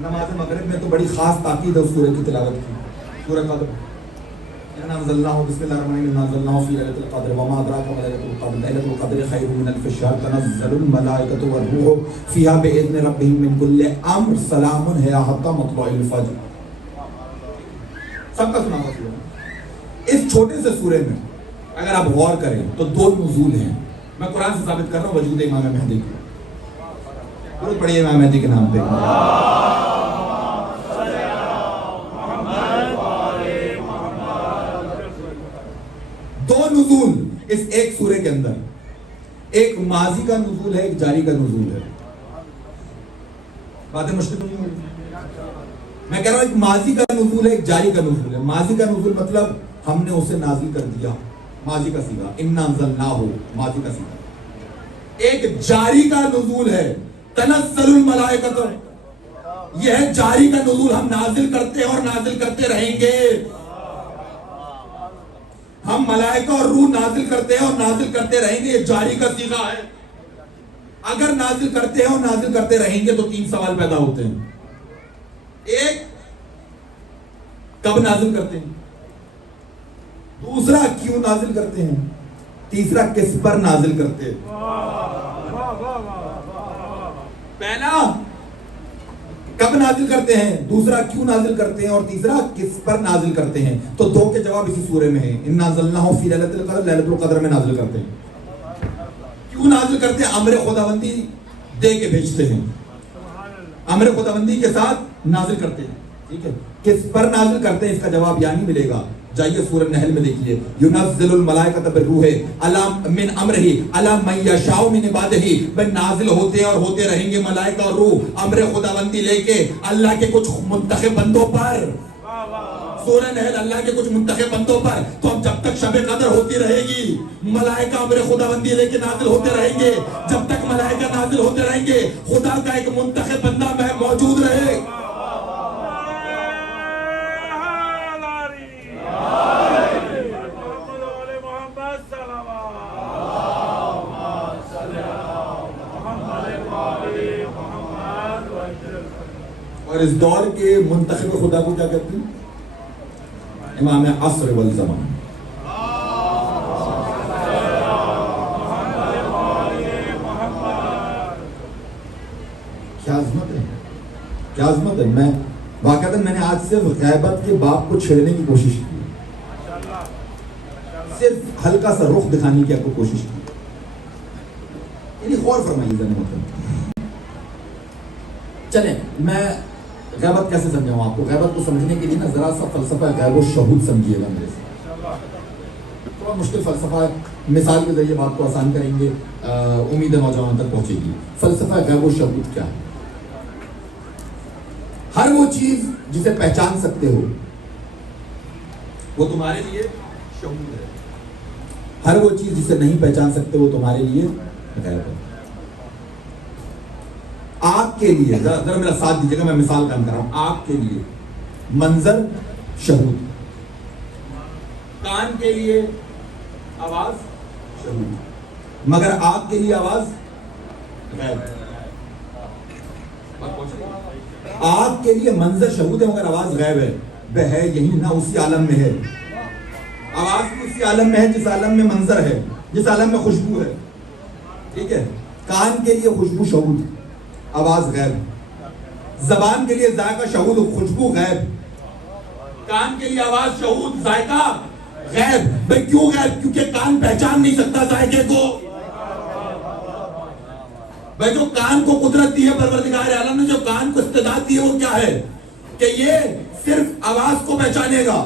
نماز مغرب میں تو بڑی خاص تاکید ہے اس سورہ کی تلاوت کی. سورہ قدر بسم اللہ الرحمن الرحیم فی لیلۃ القدر وما ادراک ما لیلۃ القدر لیلۃ القدر خیر من الف شہر تنزل الملائکۃ والروح فیہا باذن ربہم من کل امر سلام ہی حتی مطلع الفجر. سب کا سنا ہوا سورہ. اس چھوٹے سے سورے میں اگر آپ غور کریں تو دو نزول ہیں. میں قرآن سے ثابت کر رہا ہوں وجود امام مہدی کی. درود پڑھیے امام مہدی کے نام پہ. دو نزول اس ایک سورے کے اندر، ایک ماضی کا نزول ہے، ایک جاری کا نزول ہے. باتیں مشکل نہیں ہو رہی. میں کہہ رہا ہوں ایک ماضی کا نزول ہے، ایک جاری کا نزول ہے. ماضی کا نزول مطلب ہم نے اسے نازل کر دیا، ماضی کا صیغہ انا انزلناہ، ماضی کا صیغہ. ایک جاری کا نزول ہے تنزل الملائکۃ، یہ ہے جاری کا نزول. ہم نازل کرتے ہیں اور نازل کرتے رہیں گے. ہم ملائکہ اور روح نازل کرتے ہیں اور نازل کرتے رہیں گے. یہ جاری کا صیغہ ہے. اگر نازل کرتے ہیں اور نازل کرتے رہیں گے تو تین سوال پیدا ہوتے ہیں. ایک، کب نازل کرتے ہیں؟ دوسرا، کیوں نازل کرتے ہیں؟ تیسرا، کس پر نازل کرتے ہیں؟ پہلا کب نازل کرتے ہیں، دوسرا کیوں نازل کرتے ہیں، اور تیسرا کس پر نازل کرتے ہیں. تو دو کے جواب اسی سورے میں ہیں. انا انزلناہ فی لیلۃ القدر، لیلۃ القدر میں نازل کرتے ہیں. کیوں نازل کرتے ہیں؟ امر خداوندی دے کے بھیجتے ہیں، امر خداوندی کے ساتھ نازل کرتے ہیں. ٹھیک ہے. کس پر نازل کرتے ہیں اس کا جواب یہاں نہیں ملے گا. جائیے سورہ نحل میں دیکھیے، ينزل الملائکۃ بالروح من امرہ علی من یشاء من عبادہ. بھائی نازل ہوتے ہیں اور ہوتے رہیں گے ملائکہ اور روح امر خداوندی لے کے اللہ کے کچھ منتخب بندوں پر. سورہ نحل اللہ کے کچھ منتخب بندوں پر. تو اب جب تک شب قدر ہوتی رہے گی ملائکہ امر خداوندی لے کے نازل ہوتے رہیں گے. جب تک ملائکہ نازل ہوتے رہیں گے خدا کا ایک منتخب بندہ میں موجود رہے. اور اس دور کے منتخب خدا کو کیا کہتے ہیں؟ امام عصر والزمان. کیا عظمت ہے، کیا عظمت ہے. میں واقعتاً میں نے آج صرف غیبت کے باپ کو چھیڑنے کی کوشش کی، صرف ہلکا سا رخ دکھانے کی آپ کو کوشش کی. یعنی غور فرمائیے ذرا. مطلب چلیں میں غیبت کیسے سمجھاؤں آپ کو. غیبت کو سمجھنے کے لیے نا ذرا سا فلسفہ غیب و شہود سمجھیے گا میرے سے. تھوڑا مشکل فلسفہ ہے، مثال کے ذریعے بات کو آسان کریں گے، امید نوجوان تک پہنچے گی. فلسفہ غیب و شہود کیا ہے؟ ہر وہ چیز جسے پہچان سکتے ہو وہ تمہارے لیے شہود ہے. ہر وہ چیز جسے نہیں پہچان سکتے وہ تمہارے لیے غیب ہے. آپ کے لیے ذرا میرا ساتھ دیجیے گا، میں مثال قائم کر رہا ہوں. آپ کے لیے منظر شہود، کان کے لیے آواز شہود، مگر آگ کے لیے آواز غیب. آگ کے لیے منظر شہود ہے مگر آواز غیب ہے. وہ ہے یہی نہ اسی عالم میں ہے. آواز بھی اسی عالم میں ہے جس عالم میں منظر ہے, جس عالم میں خوشبو ہے. ٹھیک ہے, کان کے لیے خوشبو شہود, آواز غیب. زبان کے لیے ذائقہ شہود, خوشبو غیب. کان کے لیے آواز شہود, ذائقہ غیب. بھئی کیوں غیب؟ کیونکہ کان پہچان نہیں سکتا ذائقے کو. بھئی جو کان کو قدرت دی ہے پروردگار عالم نے, جو کان کو استعداد دی ہے, وہ کیا ہے کہ یہ صرف آواز کو پہچانے گا,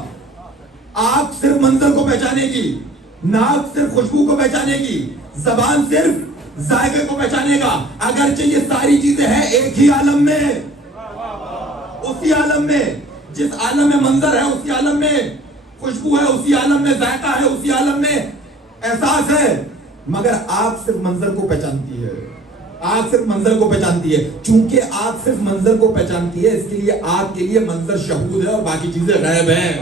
آنکھ صرف منظر کو پہچانے گی, ناک صرف خوشبو کو پہچانے گی, زبان صرف ذائقے کو پہچانے گا. اگرچہ یہ ساری چیزیں ہیں ایک ہی عالم میں, اسی عالم میں. جس عالم میں منظر ہے اسی عالم میں خوشبو ہے, اسی عالم میں ذائقہ ہے, اسی عالم میں احساس ہے. مگر آنکھ صرف منظر کو پہچانتی ہے, آنکھ صرف منظر کو پہچانتی ہے. چونکہ آنکھ صرف منظر کو پہچانتی ہے, اس کے لیے آنکھ کے لیے منظر شہود ہے اور باقی چیزیں غیب ہیں.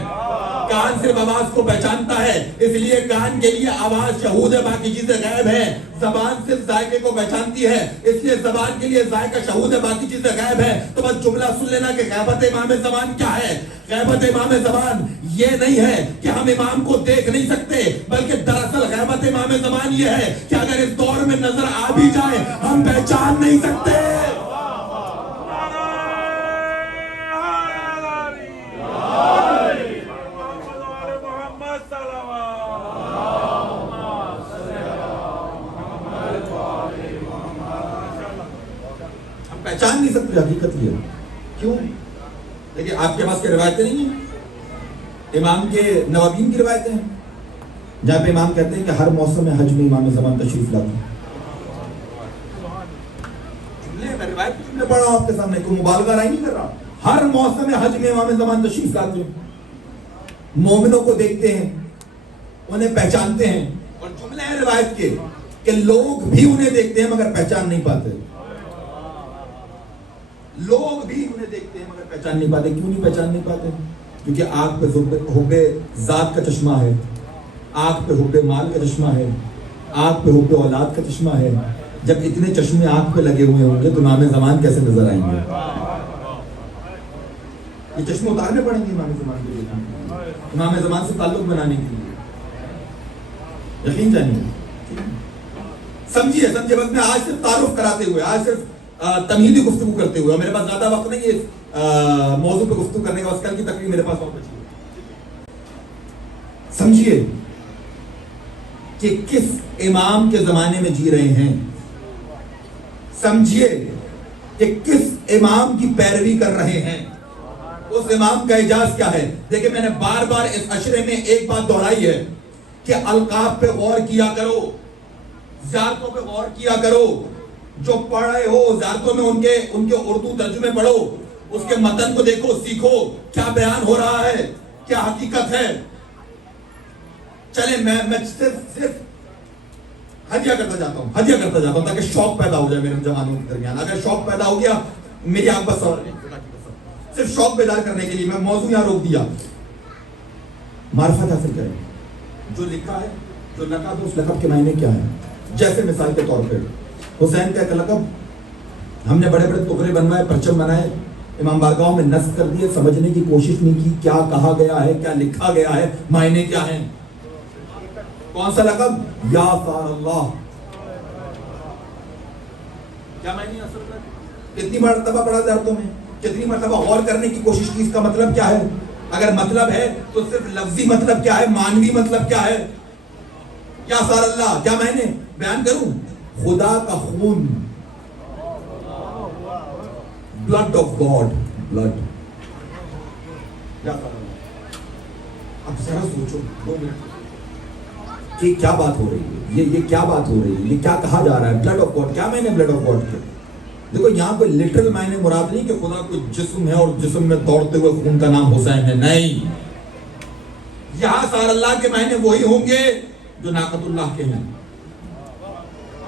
کان صرف آواز کو پہچانتا ہے, اس لیے کان کے لیے آواز شہود ہے, باقی چیزیں غیب ہیں. زبان صرف ذائقے کو پہچانتی ہے, اس لیے زبان کے لیے ذائقہ شہود ہے, باقی چیزیں غیب ہیں. تو بس جملہ سن لینا کہ غیبت امام زبان کیا ہے. غیبت امام زبان یہ نہیں ہے کہ ہم امام کو دیکھ نہیں سکتے, بلکہ دراصل غیبت امام زبان یہ ہے کہ اگر اس دور میں نظر آ بھی جائے ہم پہچان نہیں سکتے. پہچان نہیں سکتے, حقیقت یہ. کیوں؟ دیکھیں آپ کے پاس کی روایتیں نہیں ہیں, امام کے نوابین کی روایتیں ہیں, جہاں پہ امام کہتے ہیں کہ ہر موسم حج میں امام زمان تشریف لاتے ہیں. میں روایت جملے پڑھ رہا ہوں آپ کے سامنے, کوئی مبالغہ رائے نہیں کر رہا. ہر موسم حج میں امام زمان تشریف لاتے ہیں, مومنوں کو دیکھتے ہیں, انہیں پہچانتے ہیں. اور جملے ہیں روایت کے کہ لوگ بھی انہیں دیکھتے ہیں مگر پہچان نہیں پاتے. لوگ بھی انہیں دیکھتے ہیں مگر پہچان نہیں پاتے. کیوں نہیں پہچان نہیں پاتے؟ کیونکہ آنکھ پہ حب ذات کا چشمہ ہے, آنکھ پہ حب مال کا چشمہ ہے, آنکھ پہ حب اولاد کا چشمہ ہے. جب اتنے چشمے آنکھ پہ لگے ہوئے ہوں گے تو امام زمان کیسے نظر آئیں گے؟ یہ چشمے اتارنے پڑیں گے امام زمان کے لیے, امام زمان سے تعلق بنانے کے لیے. یقین جانیے, سمجھیے بس میں آج صرف تعارف کراتے ہوئے, آج صرف تمہیدی گفتگو کرتے ہوئے, میرے پاس زیادہ وقت نہیں ہے اس موضوع پہ گفتگو کرنے کا, بس کل کی تقریر میرے پاس وقت بچی ہے. سمجھیے کہ کس امام کے زمانے میں جی رہے ہیں, سمجھیے کہ کس امام کی پیروی کر رہے ہیں, اس امام کا اعجاز کیا ہے. دیکھیں میں نے بار بار اس عشرے میں ایک بات دہرائی ہے کہ القاب پہ غور کیا کرو, زیارتوں پہ غور کیا کرو. جو پڑھ رہے ہو زیارتوں میں ان کے اردو ترجمے پڑھو, اس کے متن کو دیکھو, سیکھو کیا بیان ہو رہا ہے, کیا حقیقت ہے. چلے میں صرف ہدیہ کرتا جاتا ہوں تاکہ شوق پیدا ہو جائے میرے جوانوں کے درمیان. اگر شوق پیدا ہو گیا, میری آپ بس صرف شوق بیدار کرنے کے لیے میں موضوع یہاں روک دیا. معرفت حاصل کریں, جو لکھا ہے, جو لقب ہے, اس لقب کے معنی کیا ہے. جیسے مثال کے طور پہ حسین کا ایک لقب, ہم نے بڑے بڑے ٹکڑے بنوائے, پرچم بنائے, امام بارگاہوں میں نصب کر دیے, سمجھنے کی کوشش نہیں کی کیا کہا گیا ہے, کیا لکھا گیا ہے, معنی کیا ہیں. کون سا لقب؟ یا سار اللہ. کیا معنی اصل میں؟ کتنی مرتبہ پڑھا زیارتوں میں, کتنی مرتبہ غور کرنے کی کوشش کی, اس کا مطلب کیا ہے. اگر مطلب ہے تو صرف لفظی مطلب کیا ہے, معنوی مطلب کیا ہے. یا سار اللہ کیا معنی بیان کروں. خدا کا خون, بلڈ آف گاڈ, بلڈ. اب ذرا سوچو 2 منٹ کہ کیا بات ہو رہی ہے, یہ کیا بات ہو رہی ہے, یہ کیا کہا جا رہا ہے. بلڈ آف گاڈ, کیا معنی بلڈ آف گاڈ کے. دیکھو یہاں کوئی لٹرل معنی مراد نہیں کہ خدا کوئی جسم ہے اور جسم میں دوڑتے ہوئے خون کا نام حسین ہے, نہیں. یہاں سار اللہ کے معنی وہی ہوں گے جو ناقت اللہ کے ہیں.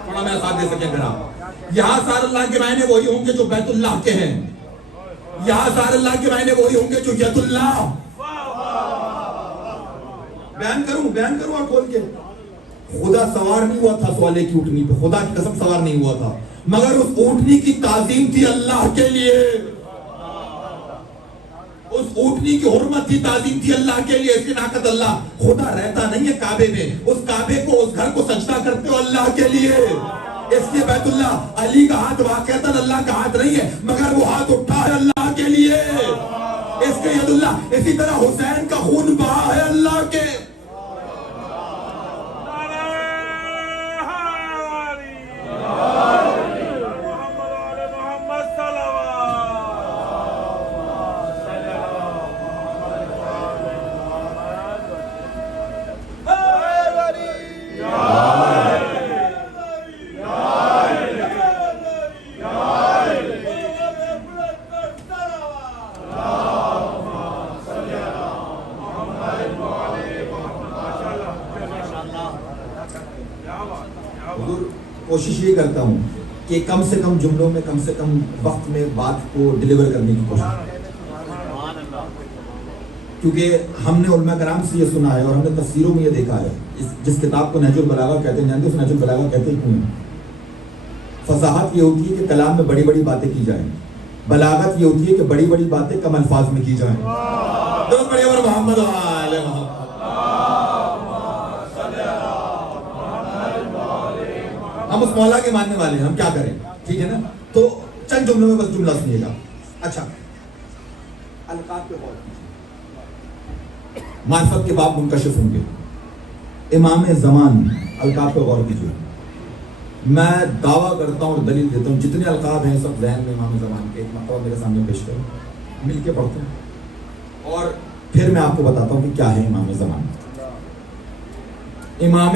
تھوڑا میں ساتھ دے سکیں اگر آپ. یہاں سار اللہ کے معنی وہی ہوں گے جو بیت اللہ کے ہیں. یہاں سار اللہ کے معنی وہی ہوں گے جو ید اللہ. بیان کروں اور کھول کے. خدا سوار نہیں ہوا تھا سوالے کی اونٹنی پہ، خدا کی قسم سوار نہیں ہوا تھا، مگر اس اونٹنی کی تعظیم تھی اللہ کے لیے، اس اونٹنی کی حرمت تھی، تعظیم تھی اللہ کے لیے، اس کی ناقت اللہ، خدا رہتا نہیں ہے کعبے میں، اس کعبے کو، اس گھر کو سجدہ کرتے ہو اللہ کے لیے، اس لیے بیت اللہ علی کا ہاتھ واقعتاً اللہ کا ہاتھ نہیں ہے، مگر وہ ہاتھ اٹھا ہے اللہ کے لیے، اس کے ید اللہ، اسی طرح حسین کا خون بہا ہے اللہ کے، کوشش یہ کرتا ہوں کہ کم سے کم جملوں میں، کم سے کم وقت میں بات کو ڈیلیور کرنے کی کوشش کریں، کیونکہ ہم نے علماء کرام سے یہ سنا ہے اور ہم نے تفسیروں میں یہ دیکھا ہے، جس کتاب کو نہج البلاغہ کہتے ہیں، جانتے ہیں اس نہج البلاغہ کہتے ہیں کیوں؟ فصاحت یہ ہوتی ہے کہ کلام میں بڑی بڑی باتیں کی جائیں، بلاغت یہ ہوتی ہے کہ بڑی بڑی باتیں کم الفاظ میں کی جائیں، درود پڑھیے اور محمد و آل محمد۔ ہم اس مولا کے ماننے والے ہیں، ہم کیا کریں، ٹھیک ہے نا؟ تو چند جملوں میں بس جملہ سنیے گا۔ اچھا، القاب پہ غور کیجیے، معرفت کے باب منکشف ہوں گے، امام زمان القاب پہ غور کیجیے۔ میں دعویٰ کرتا ہوں اور دلیل دیتا ہوں جتنے القاب ہیں سب ذہن میں امام زمان کے، ایک مرتبہ میرے سامنے پیش کریں، مل کے پڑھتے ہیں اور پھر میں آپ کو بتاتا ہوں کہ کیا ہے امام زمان۔ امام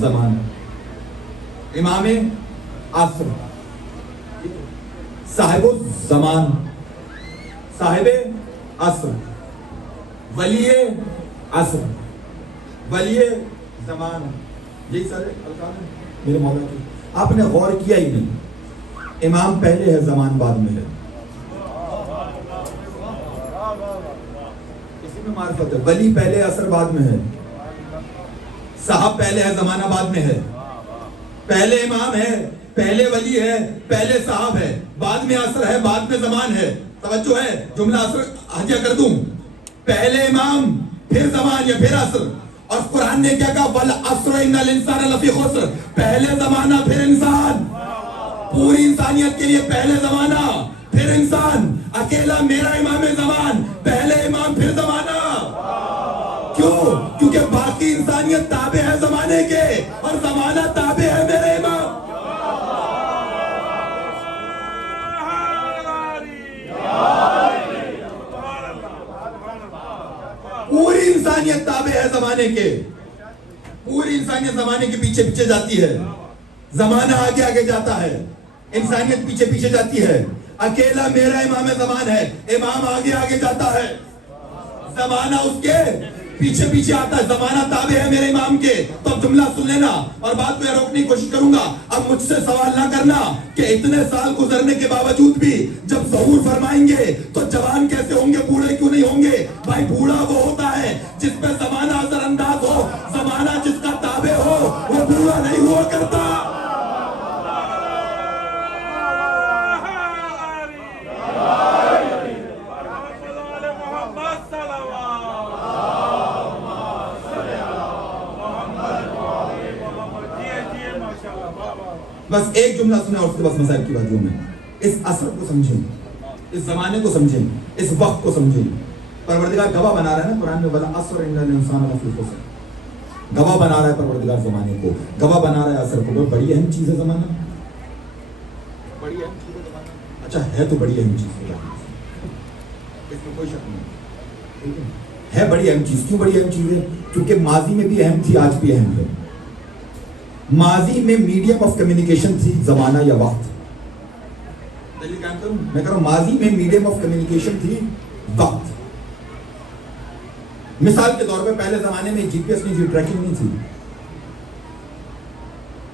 زمان، امام عصر، صاحب الزمان، صاحب عصر، ولی عصر، ولی زمان، یہی سارے القاب ہیں میرے مولا کے۔ آپ نے غور کیا ہی نہیں، امام پہلے ہے، زمان بعد میں ہے، اسی میں معرفت ہے۔ ولی پہلے، عصر بعد میں ہے، صاحب پہلے ہے، زمانہ بعد میں ہے، پہلے امام ہے، پہلے ولی ہے، پہلے صاحب ہے، بعد میں عصر ہے، بعد میں زمان ہے۔ توجہ ہے، جملہ عصر حجیہ کر دوں، پہلے امام، پھر زمان یا پھر عصر۔ اور قرآن نے کیا کہا؟ وَالْعَصْرِ إِنَّ الْإِنسَانَ لَفِي خُسْرٍ، پہلے زمانہ پھر انسان، پوری انسانیت کے لیے پہلے زمانہ پھر انسان، اکیلا میرا امام زمان، پہلے امام پھر زمانہ۔ کیوں؟ کیونکہ باقی انسانیت تابع ہے زمانے کے اور زمانہ تابع ہے میرے امام۔ پوری انسانیت تابع ہے زمانے کے، پوری انسانیت زمانے کے پیچھے پیچھے جاتی ہے، زمانہ آگے آگے جاتا ہے، انسانیت پیچھے پیچھے جاتی ہے، اکیلا میرا امام زمان ہے، امام آگے آگے جاتا ہے، زمانہ اس کے پیچھے پیچھے آتا ہے، زمانہ تابع ہے میرے امام کے۔ تو اب جملہ سن لینا اور بات کو روکنے کی کوشش کروں گا۔ اب مجھ سے سوال نہ کرنا کہ اتنے سال گزرنے کے باوجود بھی جب ظہور فرمائیں گے تو جوان کیسے ہوں گے، بوڑھے کیوں نہیں ہوں گے؟ بھائی بوڑھا وہ ہوتا ہے جس پہ زمانہ اثر انداز ہو، زمانہ جس کا تابع ہو وہ بوڑھا نہیں ہوا کرتا۔ بس ایک جملہ سنیں اور اس کے بعد مسائل کی باتوں میں اس اثر کو سمجھیں، اس زمانے کو سمجھیں، اس وقت کو سمجھیں۔ پروردگار گواہ بنا رہا ہے نا قرآن میں، وَالْعَصْرِ إِنَّ الْإِنسَانَ لَفِي خُسْرٍ، گواہ بنا رہا ہے پروردگار زمانے کو، گواہ بنا رہا ہے اثر کو۔ بڑی اہم چیز ہے زمانہ، بڑی اہم چیز ہے زمانہ، اچھا ہے تو بڑی اہم چیز ہے، اس میں کوئی شک نہیں ہے، بڑی اہم چیز۔ کیوں بڑی اہم چیز ہے؟ کیونکہ ماضی میں بھی اہم تھی، آج بھی اہم ہے۔ ماضی میں میڈیم آف کمیونیکیشن تھی زمانہ یا وقت، میں کہہ رہا ہوں ماضی میں میڈیم آف کمیونیکیشن تھی وقت۔ مثال کے طور پہ پہلے زمانے میں جی پی ایس نہیں تھی، ٹریکنگ نہیں تھی۔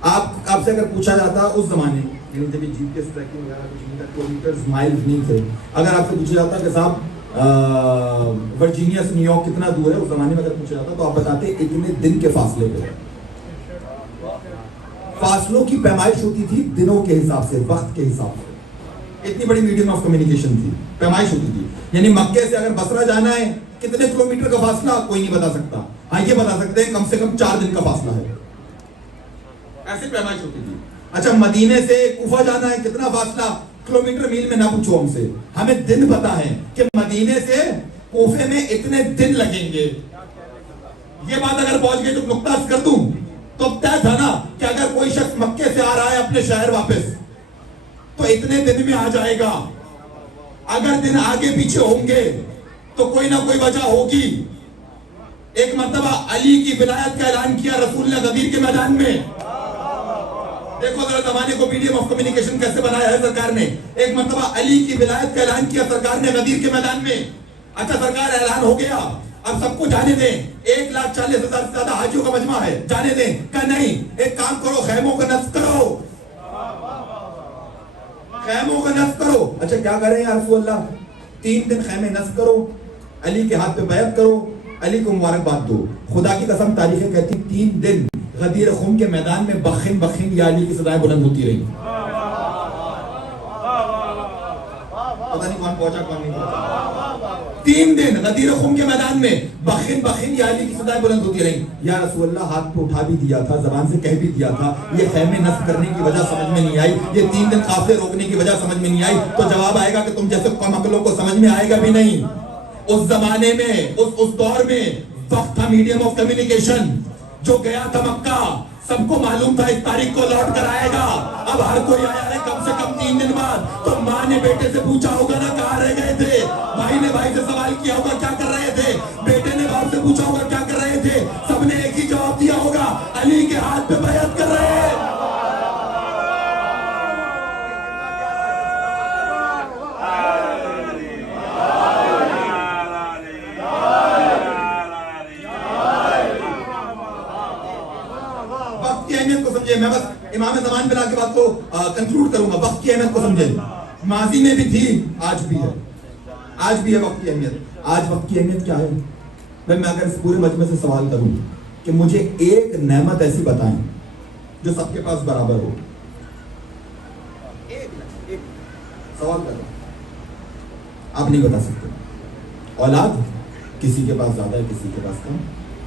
آپ سے اگر پوچھا جاتا اس زمانے یعنی جب جی پی ایس ٹریکنگ وغیرہ کچھ نہیں تھا، کلومیٹرز مائلز نہیں تھے، اگر آپ سے پوچھا جاتا کہ صاحب ورجینیا سے نیو یارک کتنا دور ہے؟ اس زمانے میں اگر پوچھا جاتا تو آپ بتاتے اتنے دن کے فاصلے پہ. فاصلوں کی پیمائش ہوتی تھی دنوں کے حساب سے، وقت کے حساب سے. اتنی بڑی میڈیم آف کمیونیکیشن تھی، پیمائش ہوتی تھی. یعنی مکے سے اگر بصرہ جانا ہے کتنے کلومیٹر کا فاصلہ کوئی نہیں بتا سکتا. ہاں یہ بتا سکتے ہیں کم سے کم 4 دن کا فاصلہ ہے. ایسی پیمائش ہوتی تھی. اچھا مدینے سے کوفہ جانا ہے کتنا فاصلہ؟ کلومیٹر میل میں نہ پوچھو ہم سے، ہمیں دن پتا ہے کہ مدینے سے کوفے میں اتنے دن لگیں گے. یہ بات اگر پہنچ گئی تو نقطہ کر دوں تو اب طے تھا نا کہ اگر کوئی شخص مکے سے آ رہا ہے اپنے شہر واپس تو اتنے دن میں آ جائے گا. اگر دن آگے پیچھے ہوں گے تو کوئی نہ کوئی وجہ ہوگی. ایک مرتبہ علی کی ولایت کا اعلان کیا رسول نے غدیر کے میدان میں. دیکھو ذرا زمانے کو میڈیم آف کمیونیکیشن کیسے بنایا ہے سرکار نے. ایک مرتبہ علی کی ولایت کا اعلان کیا سرکار نے غدیر کے میدان میں. اچھا سرکار اعلان ہو گیا، اب سب کو جانے دیں. 1,40,000 سے زیادہ حاجیوں کا مجمع ہے، جانے دیں. کہ نہیں، ایک کام کرو، خیموں کا نصب کرو، خیموں کا نصب کرو. اچھا کیا کریں یا رسول اللہ؟ 3 دن خیمے نصب کرو، علی کے ہاتھ پہ بیعت کرو، علی کو مبارکباد دو. خدا کی قسم تاریخیں کہتی 3 دن غدیر خم کے میدان میں بخن بخن یا علی کی صدائیں بلند ہوتی رہی. پتہ نہیں کون پہنچا کون نہیں پہنچا. 3 دن غدیر خم کے میدان میں بخن بخن یا علی کی صدائیں بلند ہوتی رہی. یا رسول اللہ ہاتھ پہ اٹھا بھی دیا تھا، زبان سے کہہ بھی دیا تھا. یہ خیمے نصب کرنے کی وجہ سمجھ میں نہیں آئی، یہ 3 دن قافلے روکنے کی وجہ سمجھ میں نہیں آئی. تو جواب آئے گا کہ تم جیسے کم عقلوں کو سمجھ میں آئے گا بھی نہیں. اس زمانے میں اس دور میں وقت تھا میڈیم آف کمیونیکیشن. جو گیا تھا مکہ سب کو معلوم تھا اس تاریخ کو لوٹ کر آئے گا. اب ہر کوئی آیا ہے کم سے کم 3 دن بعد. تو ماں نے بیٹے سے پوچھا ہوگا نا کہاں رہ گئے تھے، بھائی نے بھائی سے سوال کیا ہوگا کیا کر رہے تھے، بیٹے نے باپ سے پوچھا ہوگا کیا کر رہے تھے. سب نے ایک ہی جواب دیا ہوگا، علی کے ہاتھ پہ بیعت کر رہے ہیں. میں بس امام زمان پہ لا کے بات کو کنکلوڈ کروں گا. وقت کی اہمیت کو سمجھیں. ماضی میں بھی تھی، آج بھی ہے. آج بھی ہے وقت کی اہمیت. آج وقت کی اہمیت کیا ہے؟ میں اگر اس پورے مجمع سے سوال کروں کہ مجھے ایک نعمت ایسی بتائیں جو سب کے پاس برابر ہو. ایک سوال کر رہا ہوں، آپ نہیں بتا سکتے. اولاد کسی کے پاس زیادہ ہے، کسی کے پاس کم،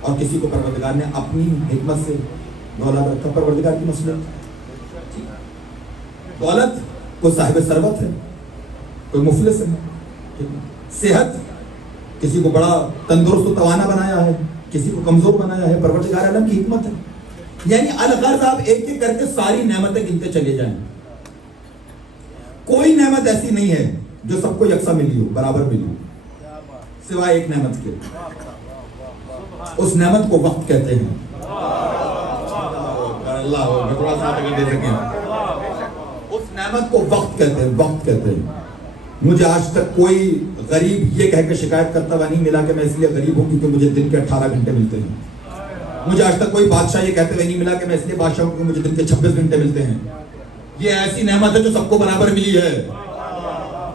اور کسی کو پروردگار نے اپنی حکمت سے دولت رکھا. پروردگار کی مصلحت. دولت کوئی صاحب ثروت ہے، کوئی مفلس ہے. صحت کسی کو بڑا تندرست و توانا بنایا ہے، کسی کو کمزور بنایا ہے. پروردگار عالم کی حکمت ہے. یعنی الغرض آپ ایک ایک کر کے ساری نعمتیں گنتے چلے جائیں. کوئی نعمت ایسی نہیں ہے جو سب کو یکساں ملی ہو، برابر ملی ہو، سوائے ایک نعمت کے. اس نعمت کو وقت کہتے ہیں. اللہ میں تھوڑا سا اگر دے سکیں، اس نعمت کو وقت کہتے ہیں. وقت کہتے ہیں. مجھے آج تک کوئی غریب یہ کہہ کے شکایت کرتا ہوا نہیں ملا کہ میں اس لیے غریب ہوں کیونکہ مجھے دن کے 18 گھنٹے ملتے ہیں. مجھے آج تک کوئی بادشاہ یہ کہتے ہوئے نہیں ملا کہ میں اس لیے بادشاہ ہوں کیونکہ مجھے دن کے 26 گھنٹے ملتے ہیں. یہ ایسی نعمت ہے جو سب کو برابر ملی ہے.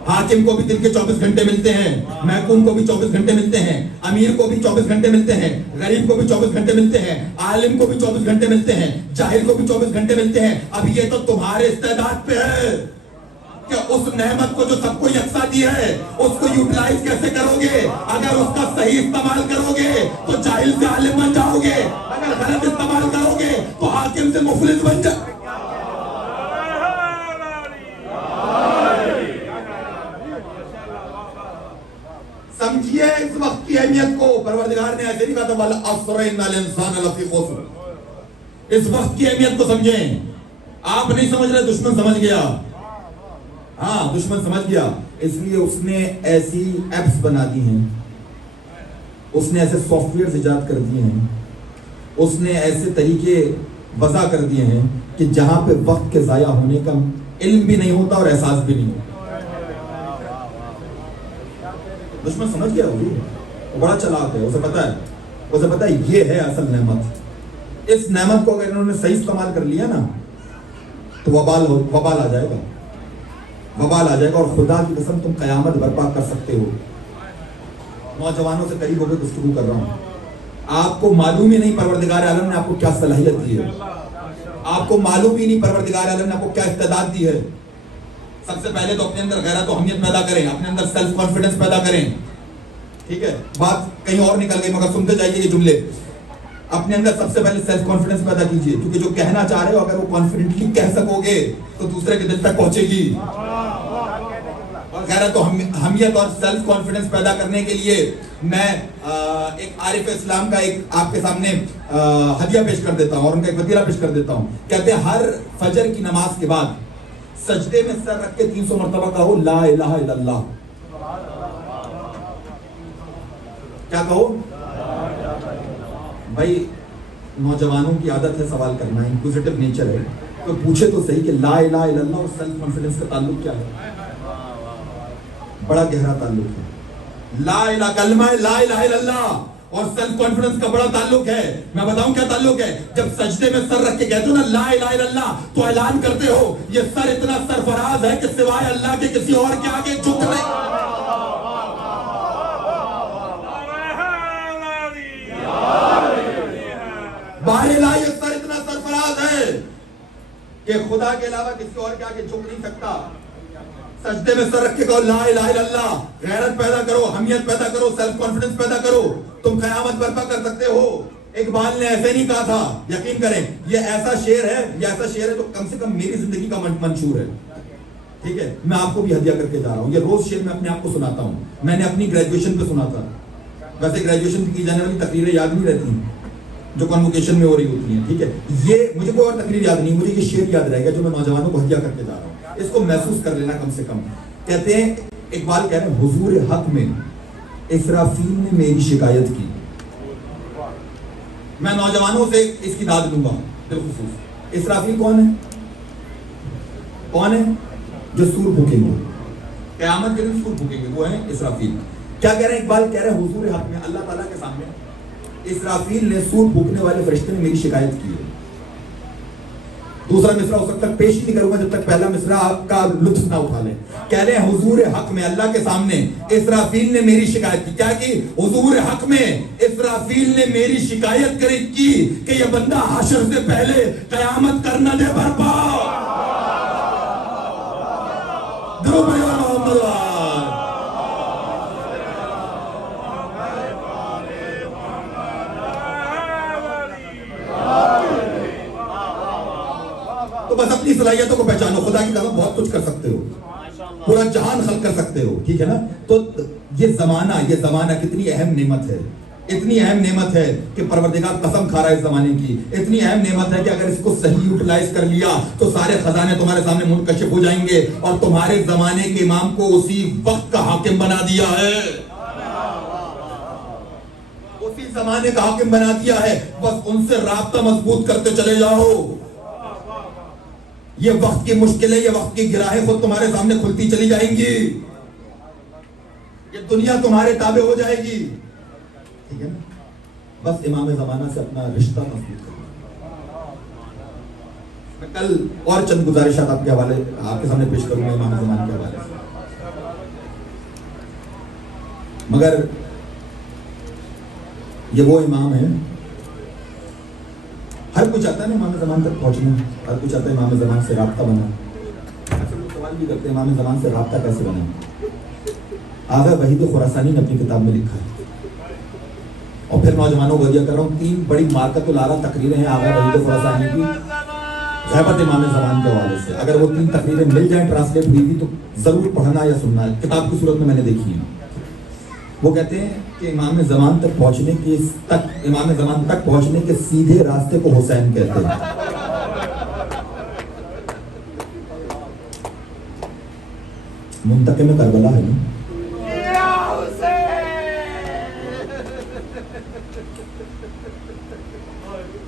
حاکم کو بھی دن کے 24 گھنٹے ملتے ہیں، محکوم کو بھی 24 گھنٹے ملتے ہیں، امیر کو بھی 24 گھنٹے ملتے ہیں، غریب کو بھی 24 گھنٹے ملتے ہیں، عالم کو بھی 24 گھنٹے ملتے ہیں، جاہل کو بھی 24 گھنٹے ملتے ہیں. اب یہ تو تمہارے استعداد پہ ہے کہ اس نعمت کو جو سب کو یکساں دی ہے اس کو یوٹیلائز کیسے کرو گے. اگر اس کا صحیح استعمال کرو گے تو جاہل سے عالم بن جاؤ گے، اگر غلط استعمال کرو گے تو حاکم سے مفلس بن جاؤ. سمجھیے اس وقت کی اہمیت کو. پروردگار نے ایسے نہیں کہا تھا وَالْعَصْرِ إِنَّ الْإِنسَانَ لَفِي خُسْرٍ. اس وقت کی اہمیت کو سمجھیں. آپ نہیں سمجھ رہے، دشمن سمجھ گیا. ہاں دشمن سمجھ گیا. اس لیے اس نے ایسی ایپس بنا دی ہیں، اس نے ایسے سافٹ ویئر ایجاد کر دیے ہیں، اس نے ایسے طریقے وضع کر دیے ہیں کہ جہاں پہ وقت کے ضائع ہونے کا علم بھی نہیں ہوتا اور احساس بھی نہیں ہوتا. دشمن سمجھ گیا. وہ بڑا چلاک ہے، اسے پتا ہے یہ ہے اصل نعمت. اس نعمت کو اگر انہوں نے صحیح استعمال کر لیا نا تو وبال آ جائے گا. اور خدا کی قسم تم قیامت برپا کر سکتے ہو. نوجوانوں سے قریب ہو کے گفتگو کر رہا ہوں. آپ کو معلوم ہی نہیں پروردگار عالم نے آپ کو کیا صلاحیت دی ہے. آپ کو معلوم ہی نہیں پروردگار عالم نے آپ کو کیا استعداد دی ہے. سب سے پہلے تو اپنے اندر غیرت و اہمیت پیدا کریں, اپنے اندر سیلف کانفیڈنس پیدا کریں. ٹھیک ہے, بات کہیں اور نکل گئی مگر سنتے جائیے یہ جملے. اپنے اندر سب سے پہلے سیلف کانفیڈنس پیدا کیجئے, کیونکہ جو کہنا چاہ رہے ہو اگر وہ کانفیڈنٹلی کہہ سکو گے تو دوسرے کے دل تک پہنچے گی. اور غیرت و اہمیت اور سیلف کانفیڈنس پیدا کرنے کے لیے میں ایک عارف اسلام کا ایک آپ کے سامنے ہدیہ پیش کر دیتا ہوں اور ان کا ایک وطیرہ پیش کر دیتا ہوں. کہتے ہیں ہر فجر کی نماز کے بعد سجدے میں سر رکھ کے 300 مرتبہ کہو لا الہ الا اللہ. کیا کہو بھائی؟ نوجوانوں کی عادت ہے سوال کرنا, انکوزیٹو نیچر ہے, تو پوچھے تو صحیح کہ لا الہ الا اللہ اور سیلف کانفیڈنس کا تعلق کیا ہے؟ بڑا گہرا تعلق ہے. لا الہ کلمہ لا الہ الا اللہ اور سیلف کانفیڈنس کا بڑا تعلق ہے. میں بتاؤں کیا تعلق ہے؟ جب سجدے میں سر رکھ کے کہتے ہو نا لا الہ الا اللہ تو اعلان کرتے ہو یہ سر اتنا سرفراز ہے کہ سوائے اللہ کے کسی اور کے آگے جھک نہیں. باہر لا, یہ سر اتنا سرفراز ہے کہ خدا کے علاوہ کسی اور کے آگے جھک نہیں سکتا. سجدے میں سر رکھ کے کہو لا الہ الا اللہ. غیرت پیدا کرو, اہمیت پیدا کرو, سیلف کانفیڈنس پیدا کرو. تم قیامت برپا کر سکتے ہو. اقبال نے ایسے نہیں کہا تھا, یقین کریں یہ ایسا شعر ہے, یہ ایسا شعر ہے تو کم سے کم میری زندگی کا منشور ہے. ٹھیک ہے, میں آپ کو بھی ہدیہ کر کے جا رہا ہوں. یہ روز شعر میں اپنے آپ کو سناتا ہوں. میں نے اپنی گریجویشن پہ سنا تھا. ویسے گریجویشن پہ کی جانے والی تقریریں یاد نہیں رہتی جو کنوکیشن میں ہو رہی ہوتی ہیں. ٹھیک ہے, یہ مجھے کوئی اور تقریر یاد نہیں, مجھے یہ شعر یاد رہے گا جو میں نوجوانوں کو ہدیہ کر کے جا رہا ہوں. اس کو محسوس کر لینا کم سے کم. کہتے ہیں اقبال کہہ رہے ہیں حضور حق میں اسرافیل نے میری شکایت کی. میں نوجوانوں سے اس کی داد لوں گا بالخصوص. اسرافیل کون ہے؟ کون ہے؟ جو سور پھونکیں گے قیامت کے دن, سور پھونکیں گے, وہ ہیں اسرافیل. کیا کہہ رہے ہیں اقبال؟ کہہ رہے ہیں حضور حق میں اللہ تعالیٰ کے سامنے اسرافیل نے سور پھونکنے والے فرشتے نے میری شکایت کی ہے. دوسرا مصرع اس وقت تک پیش ہی نہیں کروں گا جب تک پہلا مصرع آپ کا لطف نہ اٹھا لیں. کہہ رہے ہیں حضور حق میں اللہ کے سامنے اسرافیل نے میری شکایت کی. کیا کی؟ حضور حق میں اسرافیل نے میری شکایت کی کہ یہ بندہ حشر سے پہلے قیامت کرنا دے برپا. درود بھائی محمد. تو بس اپنی صلاحیتوں کو پہچانو. خدا کی قسم بہت کچھ کر سکتے ہو, پورا جہان خلق کر سکتے ہو. ٹھیک ہے نا. تو یہ زمانہ کتنی اہم نعمت ہے. اتنی اہم نعمت ہے کہ پروردگار قسم کھا رہا ہے اس زمانے کی. اتنی اہم نعمت ہے کہ اگر اس کو صحیح یوٹیلائز کر لیا تو سارے خزانے تمہارے سامنے منکشف ہو جائیں گے. اور تمہارے زمانے کے امام کو اسی وقت کا حاکم بنا دیا ہے, اسی زمانے کا حاکم بنا دیا ہے. بس ان سے رابطہ مضبوط کرتے چلے جاؤ. یہ وقت کی مشکلیں, یہ وقت کی گراہیں خود تمہارے سامنے کھلتی چلی جائیں گی. یہ دنیا تمہارے تابع ہو جائے گی. ٹھیک ہے نا. بس امام زمانہ سے اپنا رشتہ مضبوط کرو. میں کل اور چند گزارشات آپ کے حوالے آپ کے سامنے پیش کروں گا امام زمانہ کے حوالے سے. مگر یہ وہ امام ہے, ہر کوئی چاہتا ہے نا امام زمان تک پہنچنا, ہر کوئی چاہتا ہے امام زمان سے رابطہ بنا. سوال بھی کرتے ہیں امام زمان سے رابطہ کیسے بنا. آغا وحید خراسانی نے اپنی کتاب میں لکھا ہے, اور پھر نوجوانوں کو ہدیہ کر رہا ہوں. 3 بڑی مارکت العالی تقریریں ہیں آغا وحید خراسانی کی غیبت امام زمان کے حوالے سے. اگر وہ 3 تقریریں مل جائیں ٹرانسلیٹ ہوئی بھی تو ضرور پڑھنا یا سننا, کتاب کی صورت میں نے دیکھی ہے. وہ کہتے ہیں کہ امام زمان تک پہنچنے کے سیدھے راستے کو حسین کہتے ہیں. منتقم کربلا ہے نا.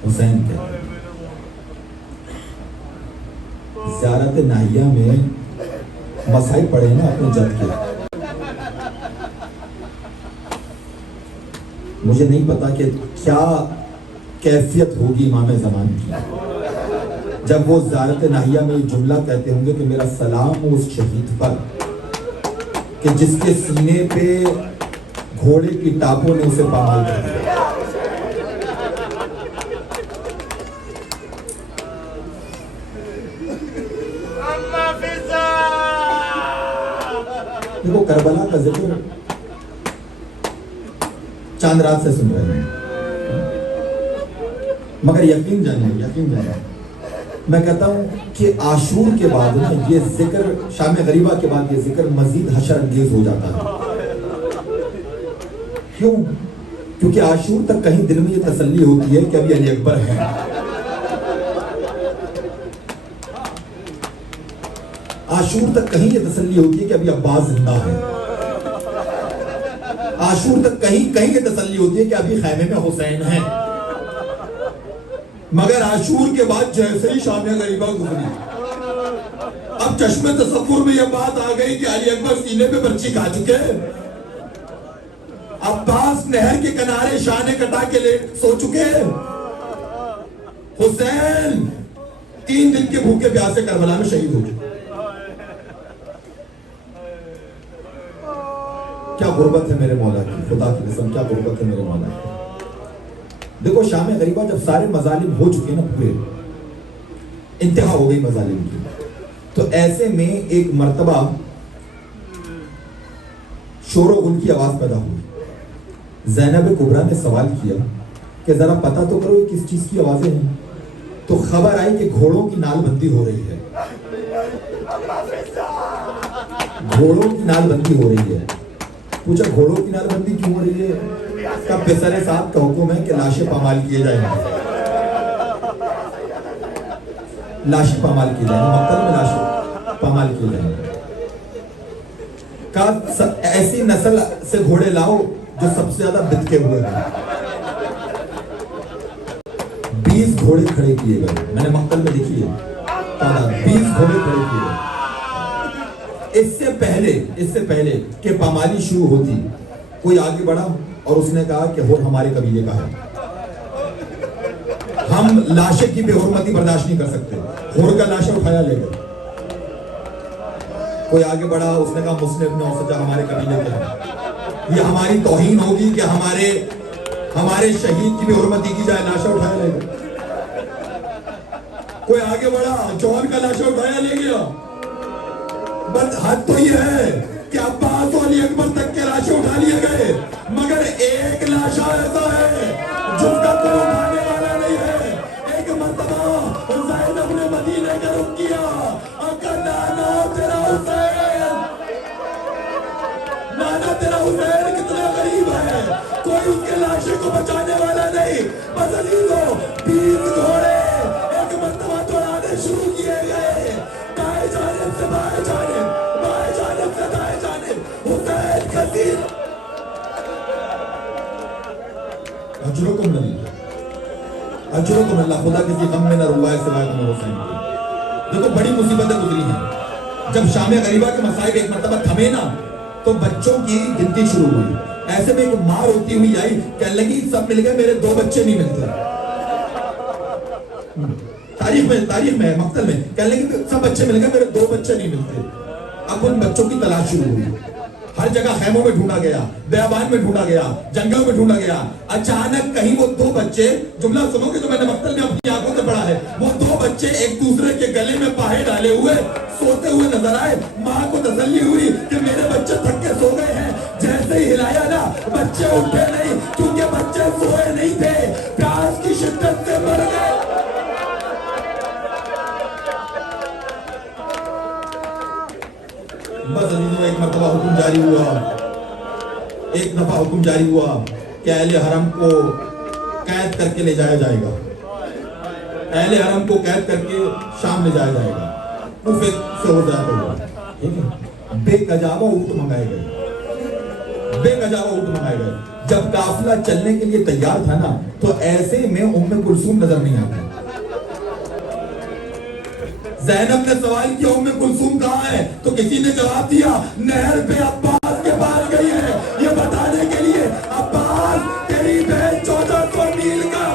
حسین کہتے ہیں. زیارت ناہیہ میں مسائل پڑھے نا اپنے جد کے. مجھے نہیں پتا کہ کیا کیفیت ہوگی امام زمان کی جب وہ زیارت ناہیہ میں یہ جملہ کہتے ہوں گے کہ میرا سلام اس شہید پر کہ جس کے سینے پہ گھوڑے کی ٹاپوں نے اسے پامال کر دیا. دیکھو کربلا کا ذکر چاند رات سے سن رہے ہیں, مگر یقین جانے میں کہتا ہوں کہ عاشور کے بعد نا یہ ذکر, شام غریبہ کے بعد یہ ذکر مزید حشر انگیز ہو جاتا ہے. کیوں؟ کیونکہ عاشور تک کہیں دل میں یہ تسلی ہوتی ہے کہ ابھی علی اکبر ہے. عاشور تک کہیں یہ تسلی ہوتی ہے کہ ابھی عباس زندہ ہے. عاشور تک کہیں یہ تسلی ہوتی ہے کہ ابھی خیمے میں حسین ہے. مگر عاشور کے بعد جیسے ہی شام غریبہ گزری, اب چشمے تصور میں یہ بات آ گئی کہ علی اکبر سینے پہ برچی کھا چکے. عباس نہر کے کنارے شانے کٹا کے لے سو چکے. حسین 3 دن کے بھوکے پیاسے کربلا میں شہید ہو چکے. کیا غربت ہے میرے مولا کی, خدا کی قسم کیا غربت ہے میرے مولا کی. دیکھو شام غریبہ جب سارے مظالم ہو چکے نا, پورے انتہا ہو گئی مظالم کی, تو ایسے میں ایک مرتبہ شور و غل کی آواز پیدا ہوئی. زینب کبریٰ نے سوال کیا کہ ذرا پتہ تو کرو یہ کس چیز کی آوازیں ہیں. تو خبر آئی کہ گھوڑوں کی نال بندی ہو رہی ہے. گھوڑوں کی نال بندی ہو رہی ہے. پوچھا گھوڑوں کی نال بندی کیوں ہو رہی ہے؟ کا پسر صاحب کا حکم ہے کہ لاشیں پامال کیے جائیں گے. لاشیں پامال کیے جائیں گے, مقتل میں لاشیں پامال کیے جائیں گے. کہا ایسی نسل سے گھوڑے لاؤ جو سب سے زیادہ بتکے ہوئے ہیں. 20 گھوڑے کھڑے کیے گئے. میں نے مقتل میں دیکھی ہے تعداد, 20 گھوڑے کھڑے کیے گئے. اس سے پہلے کہ پامالی شروع ہوتی, کوئی آگے بڑھا اور اس نے کہا کہ ہور ہمارے قبیلے کا ہے, ہم لاشے کی بے حرمتی برداشت نہیں کر سکتے. ہور کا لاشا اٹھایا لے گئے. کوئی آگے بڑھا, اس نے کہا مسلم نے اوسجا ہمارے قبیلے کا ہے, یہ ہماری توہین ہوگی کہ ہمارے شہید کی بے حرمتی کی جائے, لاشا اٹھایا لے گئے. کوئی آگے بڑھا, چون کا لاشا اٹھایا لے گیا. بس حد تو یہ ہے کہ عباس و علی اکبر تک کے لاشیں اٹھا لیے گئے, مگر ایک لاشا ایسا ہے جس کا کوئی اٹھانے والا نہیں ہے. ایک مرتبہ زینب نے مدینے کا رخ کیا, نانا تیرا حسین, نانا تیرا حسین کتنا غریب ہے, کوئی اس کے لاشے کو بچانے والا نہیں. بس عزیزو 20 گھوڑے ایک مرتبہ دوڑانے شروع کیے گئے, دائیں جانب سے بائیں جانب, بائیں جانب سے دائیں جانب. حسین خطیر اجرکم اللہ, خدا کسی غم میں نہ روائے سوائے تمہیں حسین کو. دیکھو بڑی مصیبتیں گزری ہیں. جب شام غریبہ کے مصائب ایک مرتبہ تھمے نا, تو بچوں کی گنتی شروع ہوئی. ایسے میں ایک ماں روتی ہوئی آئی, کہنے لگی سب مل گئے, میرے 2 بچے نہیں ملتے. تاریخ میں مقتل میں کہنے لگی سب بچے مل گئے, میرے 2 بچے نہیں ملتے. اب ان بچوں کی تلاش شروع ہوئی. ہر جگہ خیموں میں ڈھونڈا گیا, بیابان میں ڈھونڈا گیا, جنگلوں میں ڈھونڈا گیا. اچانک کہیں وہ 2 بچے, جملہ سنو گے تو میں نے مقتل میں اپنی آنکھوں سے پڑھا ہے, وہ 2 بچے ایک دوسرے کے گلے میں پاہے ڈالے ہوئے سوتے ہوئے نظر آئے. ماں کو تسلی ہوئی کہ میرے بچے تھک کے سو گئے ہیں. جیسے ہی ہلایا نا, بچے اٹھے نہیں, کیونکہ بچے سوئے نہیں تھے, پیاس کی شدت سے مر گئے. بس عزیزوں ایک مرتبہ حکم جاری ہوا, ایک دفعہ حکم جاری ہوا کہ اہل حرم کو قید کر کے لے جایا جائے گا. اہل حرم کو قید کر کے شام لے جایا جائے گا. کوفے سے ہو جاتا ہوا, ٹھیک ہے. بے گجاوہ اونٹ منگائے گئے. جب قافلہ چلنے کے لیے تیار تھا نا, تو ایسے میں ام کلثوم نظر نہیں آتی. زینب نے سوال کیا ام کلثوم کہاں ہے, تو کسی نے جواب دیا نہر پہ عباس کے پاس گئی ہے, یہ بتانے کے لیے عباس تیری بہن 1400 میل کا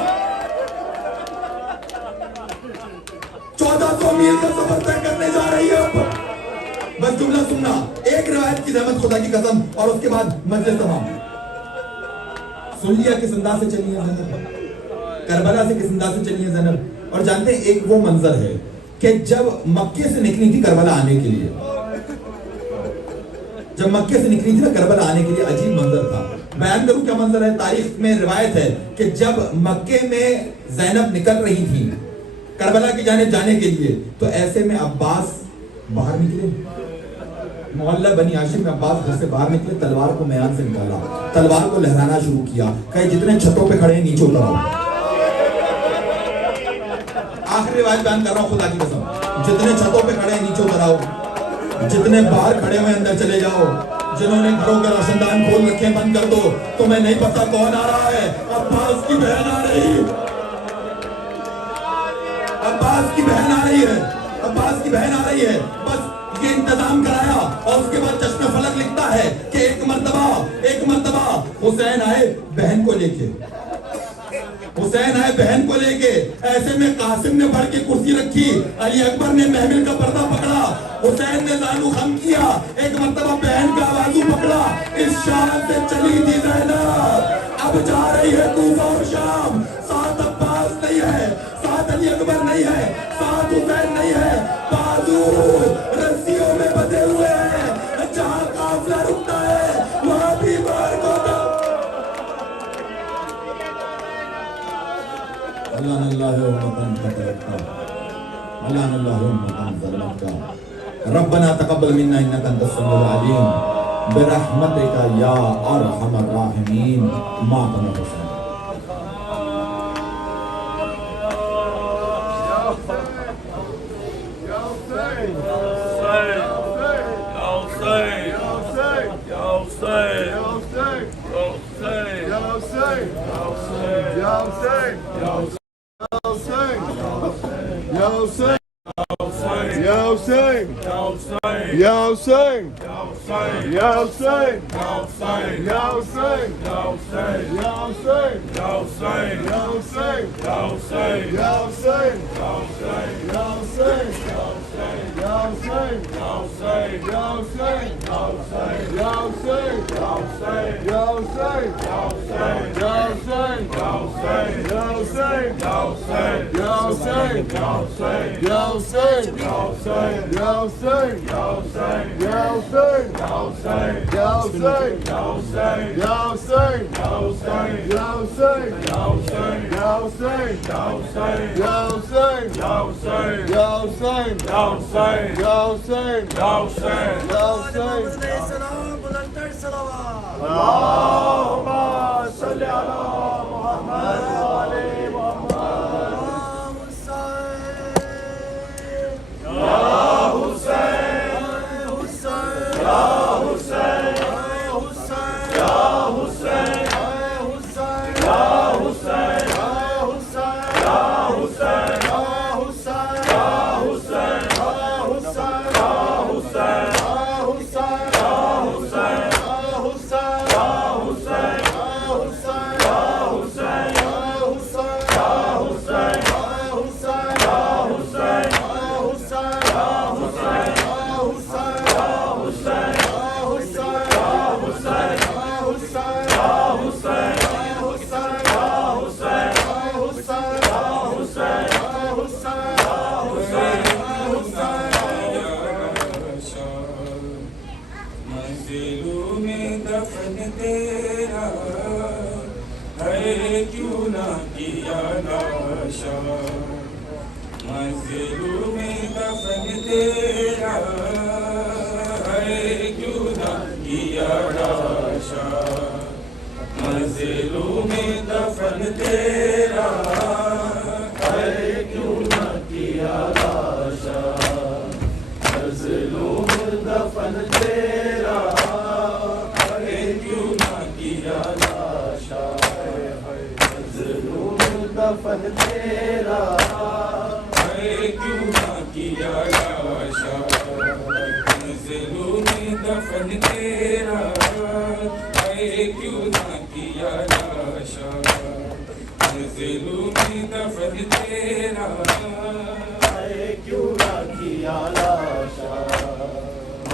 1400 میل کا سفر طے کرنے جا رہی ہے. بس جملہ سننا, ایک روایت کی رحمت خدا کی قسم, اور اس کے بعد مجلس تمام. سن لیا کس انداز سے چلی ہیں زینب، کربلا سے کس انداز سے چلی ہیں زینب. اور جانتے ہیں ایک وہ منظر ہے کہ جب مکے سے نکلی تھی کربلا آنے کے لیے، جب مکے سے نکلی تھی نا کربلا آنے کے لیے، عجیب منظر تھا. بیان کروں کیا منظر ہے. تاریخ میں روایت ہے کہ جب مکے میں زینب نکل رہی تھی کربلا کی جانب جانے کے لیے تو ایسے میں عباس باہر نکلے، محلہ بنی ہاشم میں عباس گھر سے باہر نکلے، تلوار کو میان سے نکالا، تلوار کو لہرانا شروع کیا، کہے جتنے چھتوں پہ کھڑے ہیں نیچے اتر آؤ. آخری روایت بیان کر رہا ہوں خدا کی قسم، جتنے چھتوں پہ کھڑے ہیں نیچے اتر آؤ، جتنے باہر کھڑے ہوئے اندر چلے جاؤ، جنہوں نے گھروں کے روشن دان کھول رکھے بند کر دو، تمہیں نہیں پتا کون آ رہا ہے. عباس کی بہن آ رہی، عباس کی بہن آ رہی ہے، عباس کی بہن آ رہی ہے. بس یہ انتظام کرایا اور اس کے بعد چشم فلک لکھتا ہے کہ ایک مرتبہ حسین آئے بہن کو لے کے، حسین آئے بہن کو لے کے، ایسے میں قاسم نے بڑھ کے کرسی رکھی، علی اکبر نے محمل کا پردہ پکڑا، حسین نے زانو خم کیا، ایک مرتبہ بہن کا بازو پکڑا. اس شام سے چلی تھی زینب، اب جا رہی ہے کوفہ اور شام. ساتھ عباس نہیں ہے، ساتھ علی اکبر نہیں ہے، ساتھ حسین نہیں ہے، بازو رسیوں میں بندھے ہوئے ہیں. جہاں قافلہ رکتا ہے وہاں بھی مار کو ربنا تقبل منا انك انت السميع العليم برحمتك يا ارحم الراحمين. معكم حسین.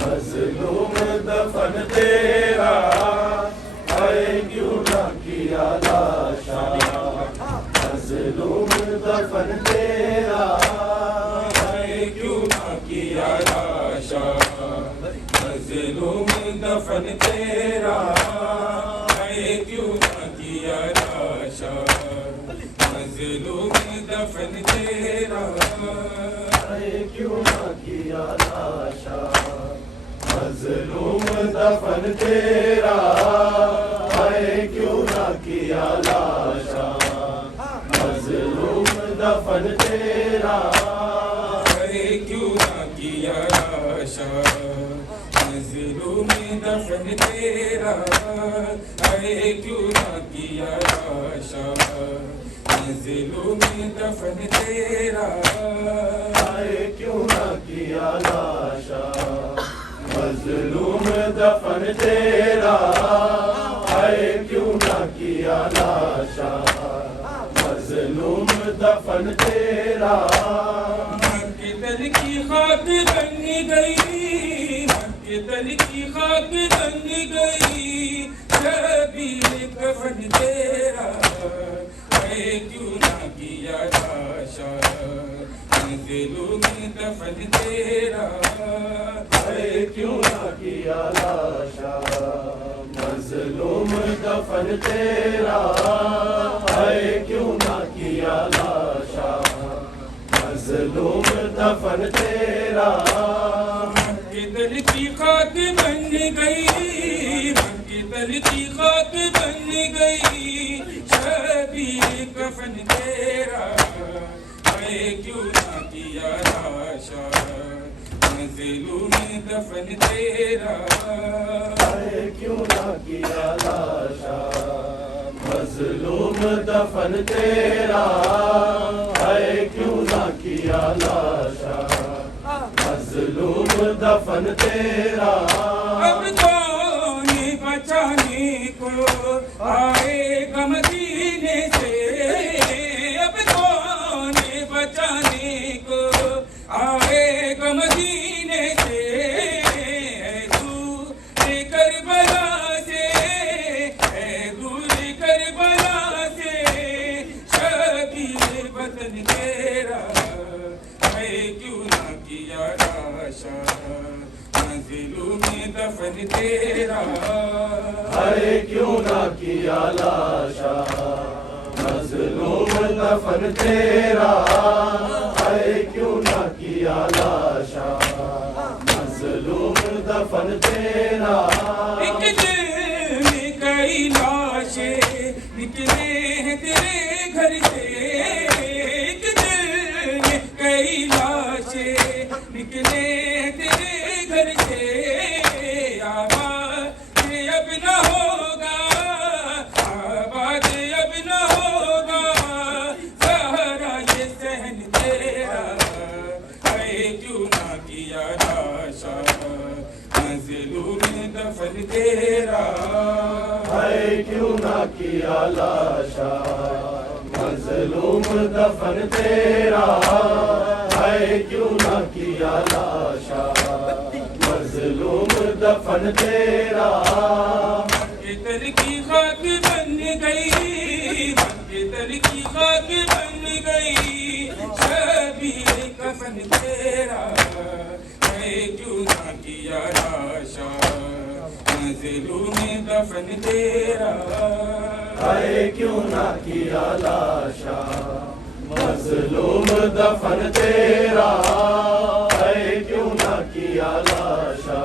مظلوم دفن تیرا، کیوں نہ کیا دفن تیرا کیوں نہ کیا لاشا مظلوم دفن تیرا کیوں نہ کیا لاشا مظلوم دفن تیرا کیوں نہ کیا لاشا مظلوم دفن تیرا کیوں نہ کیا لاشا مظلوم دفن تیرا کیوں نہ کیا لاشا مظلوم دفن تیرا کیوں نہ کیا لاشا مظلوم دفن تیرا کیوں نہ کیا لاشا مظلوم دفن تیرا کیوں نہ کیا لاشا مظلوم دفن تیرا کے دل کی خاک بن گئی کے دل کی خاک بن گئی شبیر کفن تیرا کیوں نہ کیا لاشا مظلوم دفن تیرا کیوں نہ کیا لاشا مظلوم دفن تیرا کیوں نہ کیا لاشا مظلوم دفن تیرا کے دل کی خاک بن گئی کے دل کی خاک بن گئی شبیر کفن تیرا کیوں نہ کیا لاشا مظلوم دفن تیرا کیوں نہ کیا لاشا مظلوم دفن تیرا کیوں نہ کیا لاشا مظلوم دفن تیرا اب کون بچانے کو آئے گا مدینے سے اب کون بچانے کو آئے گا مدینے سے دور کربلا سے دور کربلا سے شبیر وطن تیرا کیوں نہ کیا لاشا مظلوم دفن تیرا کیوں نہ کیا لاشا مظلوم دفن تیرا کیوں نہ کیا لاشا مظلوم دفن تیرا ایک دل میں کئی لاشیں نکلے ہیں تیرے گھر سے ایک دل میں کئی لاشیں نکلے ہیں تیرے گھر سے آباد اب نہ ہوگا آباد اب نہ ہوگا سہارا یہ صحن تیرا کیوں نہ کیا لاشا مظلوم دفن تیرا کیوں نہ کیا لاشا مظلوم دفن تیرا کیوں نہ کیا لاشا مظلوم دفن تیرا کے دل کی خاک بن گئی کے دل کی خاک بن گئی شبیر کفن تیرا کیوں نہ کیا لاشا مظلوم دفن تیرا کیوں نہ کیا لاشا مظلوم دفن تیرا کیوں نہ کیا لاشا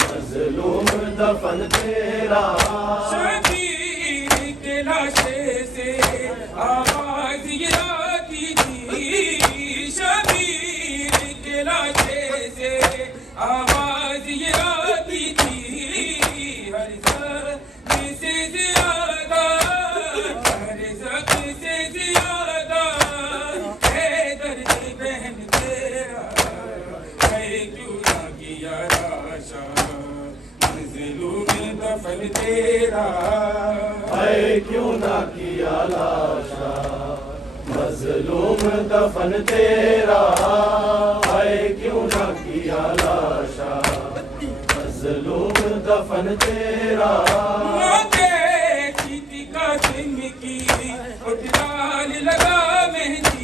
مظلوم دفن تیرا شبیر کے لاشے سے آواز یہ آتی تھی شبیر کے لاشے سے آواز یہ آتی تھی ہر زخم سے زیادہ ہر زخم سے زیادہ ہے درد بہن تیرا کیوں نہ کیا لاشا مظلوم دفن تیرا کیوں نہ کیا لاشا مظلوم دفن تیرا کیوں نہ کیا لاشا مظلوم دفن تیرا موقع چیتی کا دن کی اٹھ ڈال لگا مہندی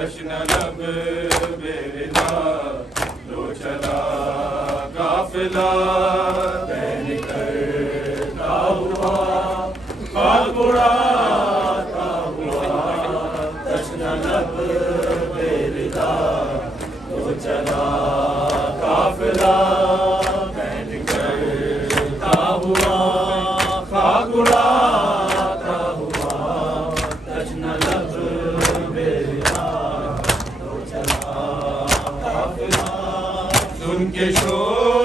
تشنہ لب بےردا لو چلا قافلہ بین کرتا ہوا خاک اڑاتا ہوا تشنہ لب بےردا لو چلا قافلہ بین کرتا ہوا خاک اڑاتا ہوا تشنہ لب بےردا لو چلا قافلہ ان کے شور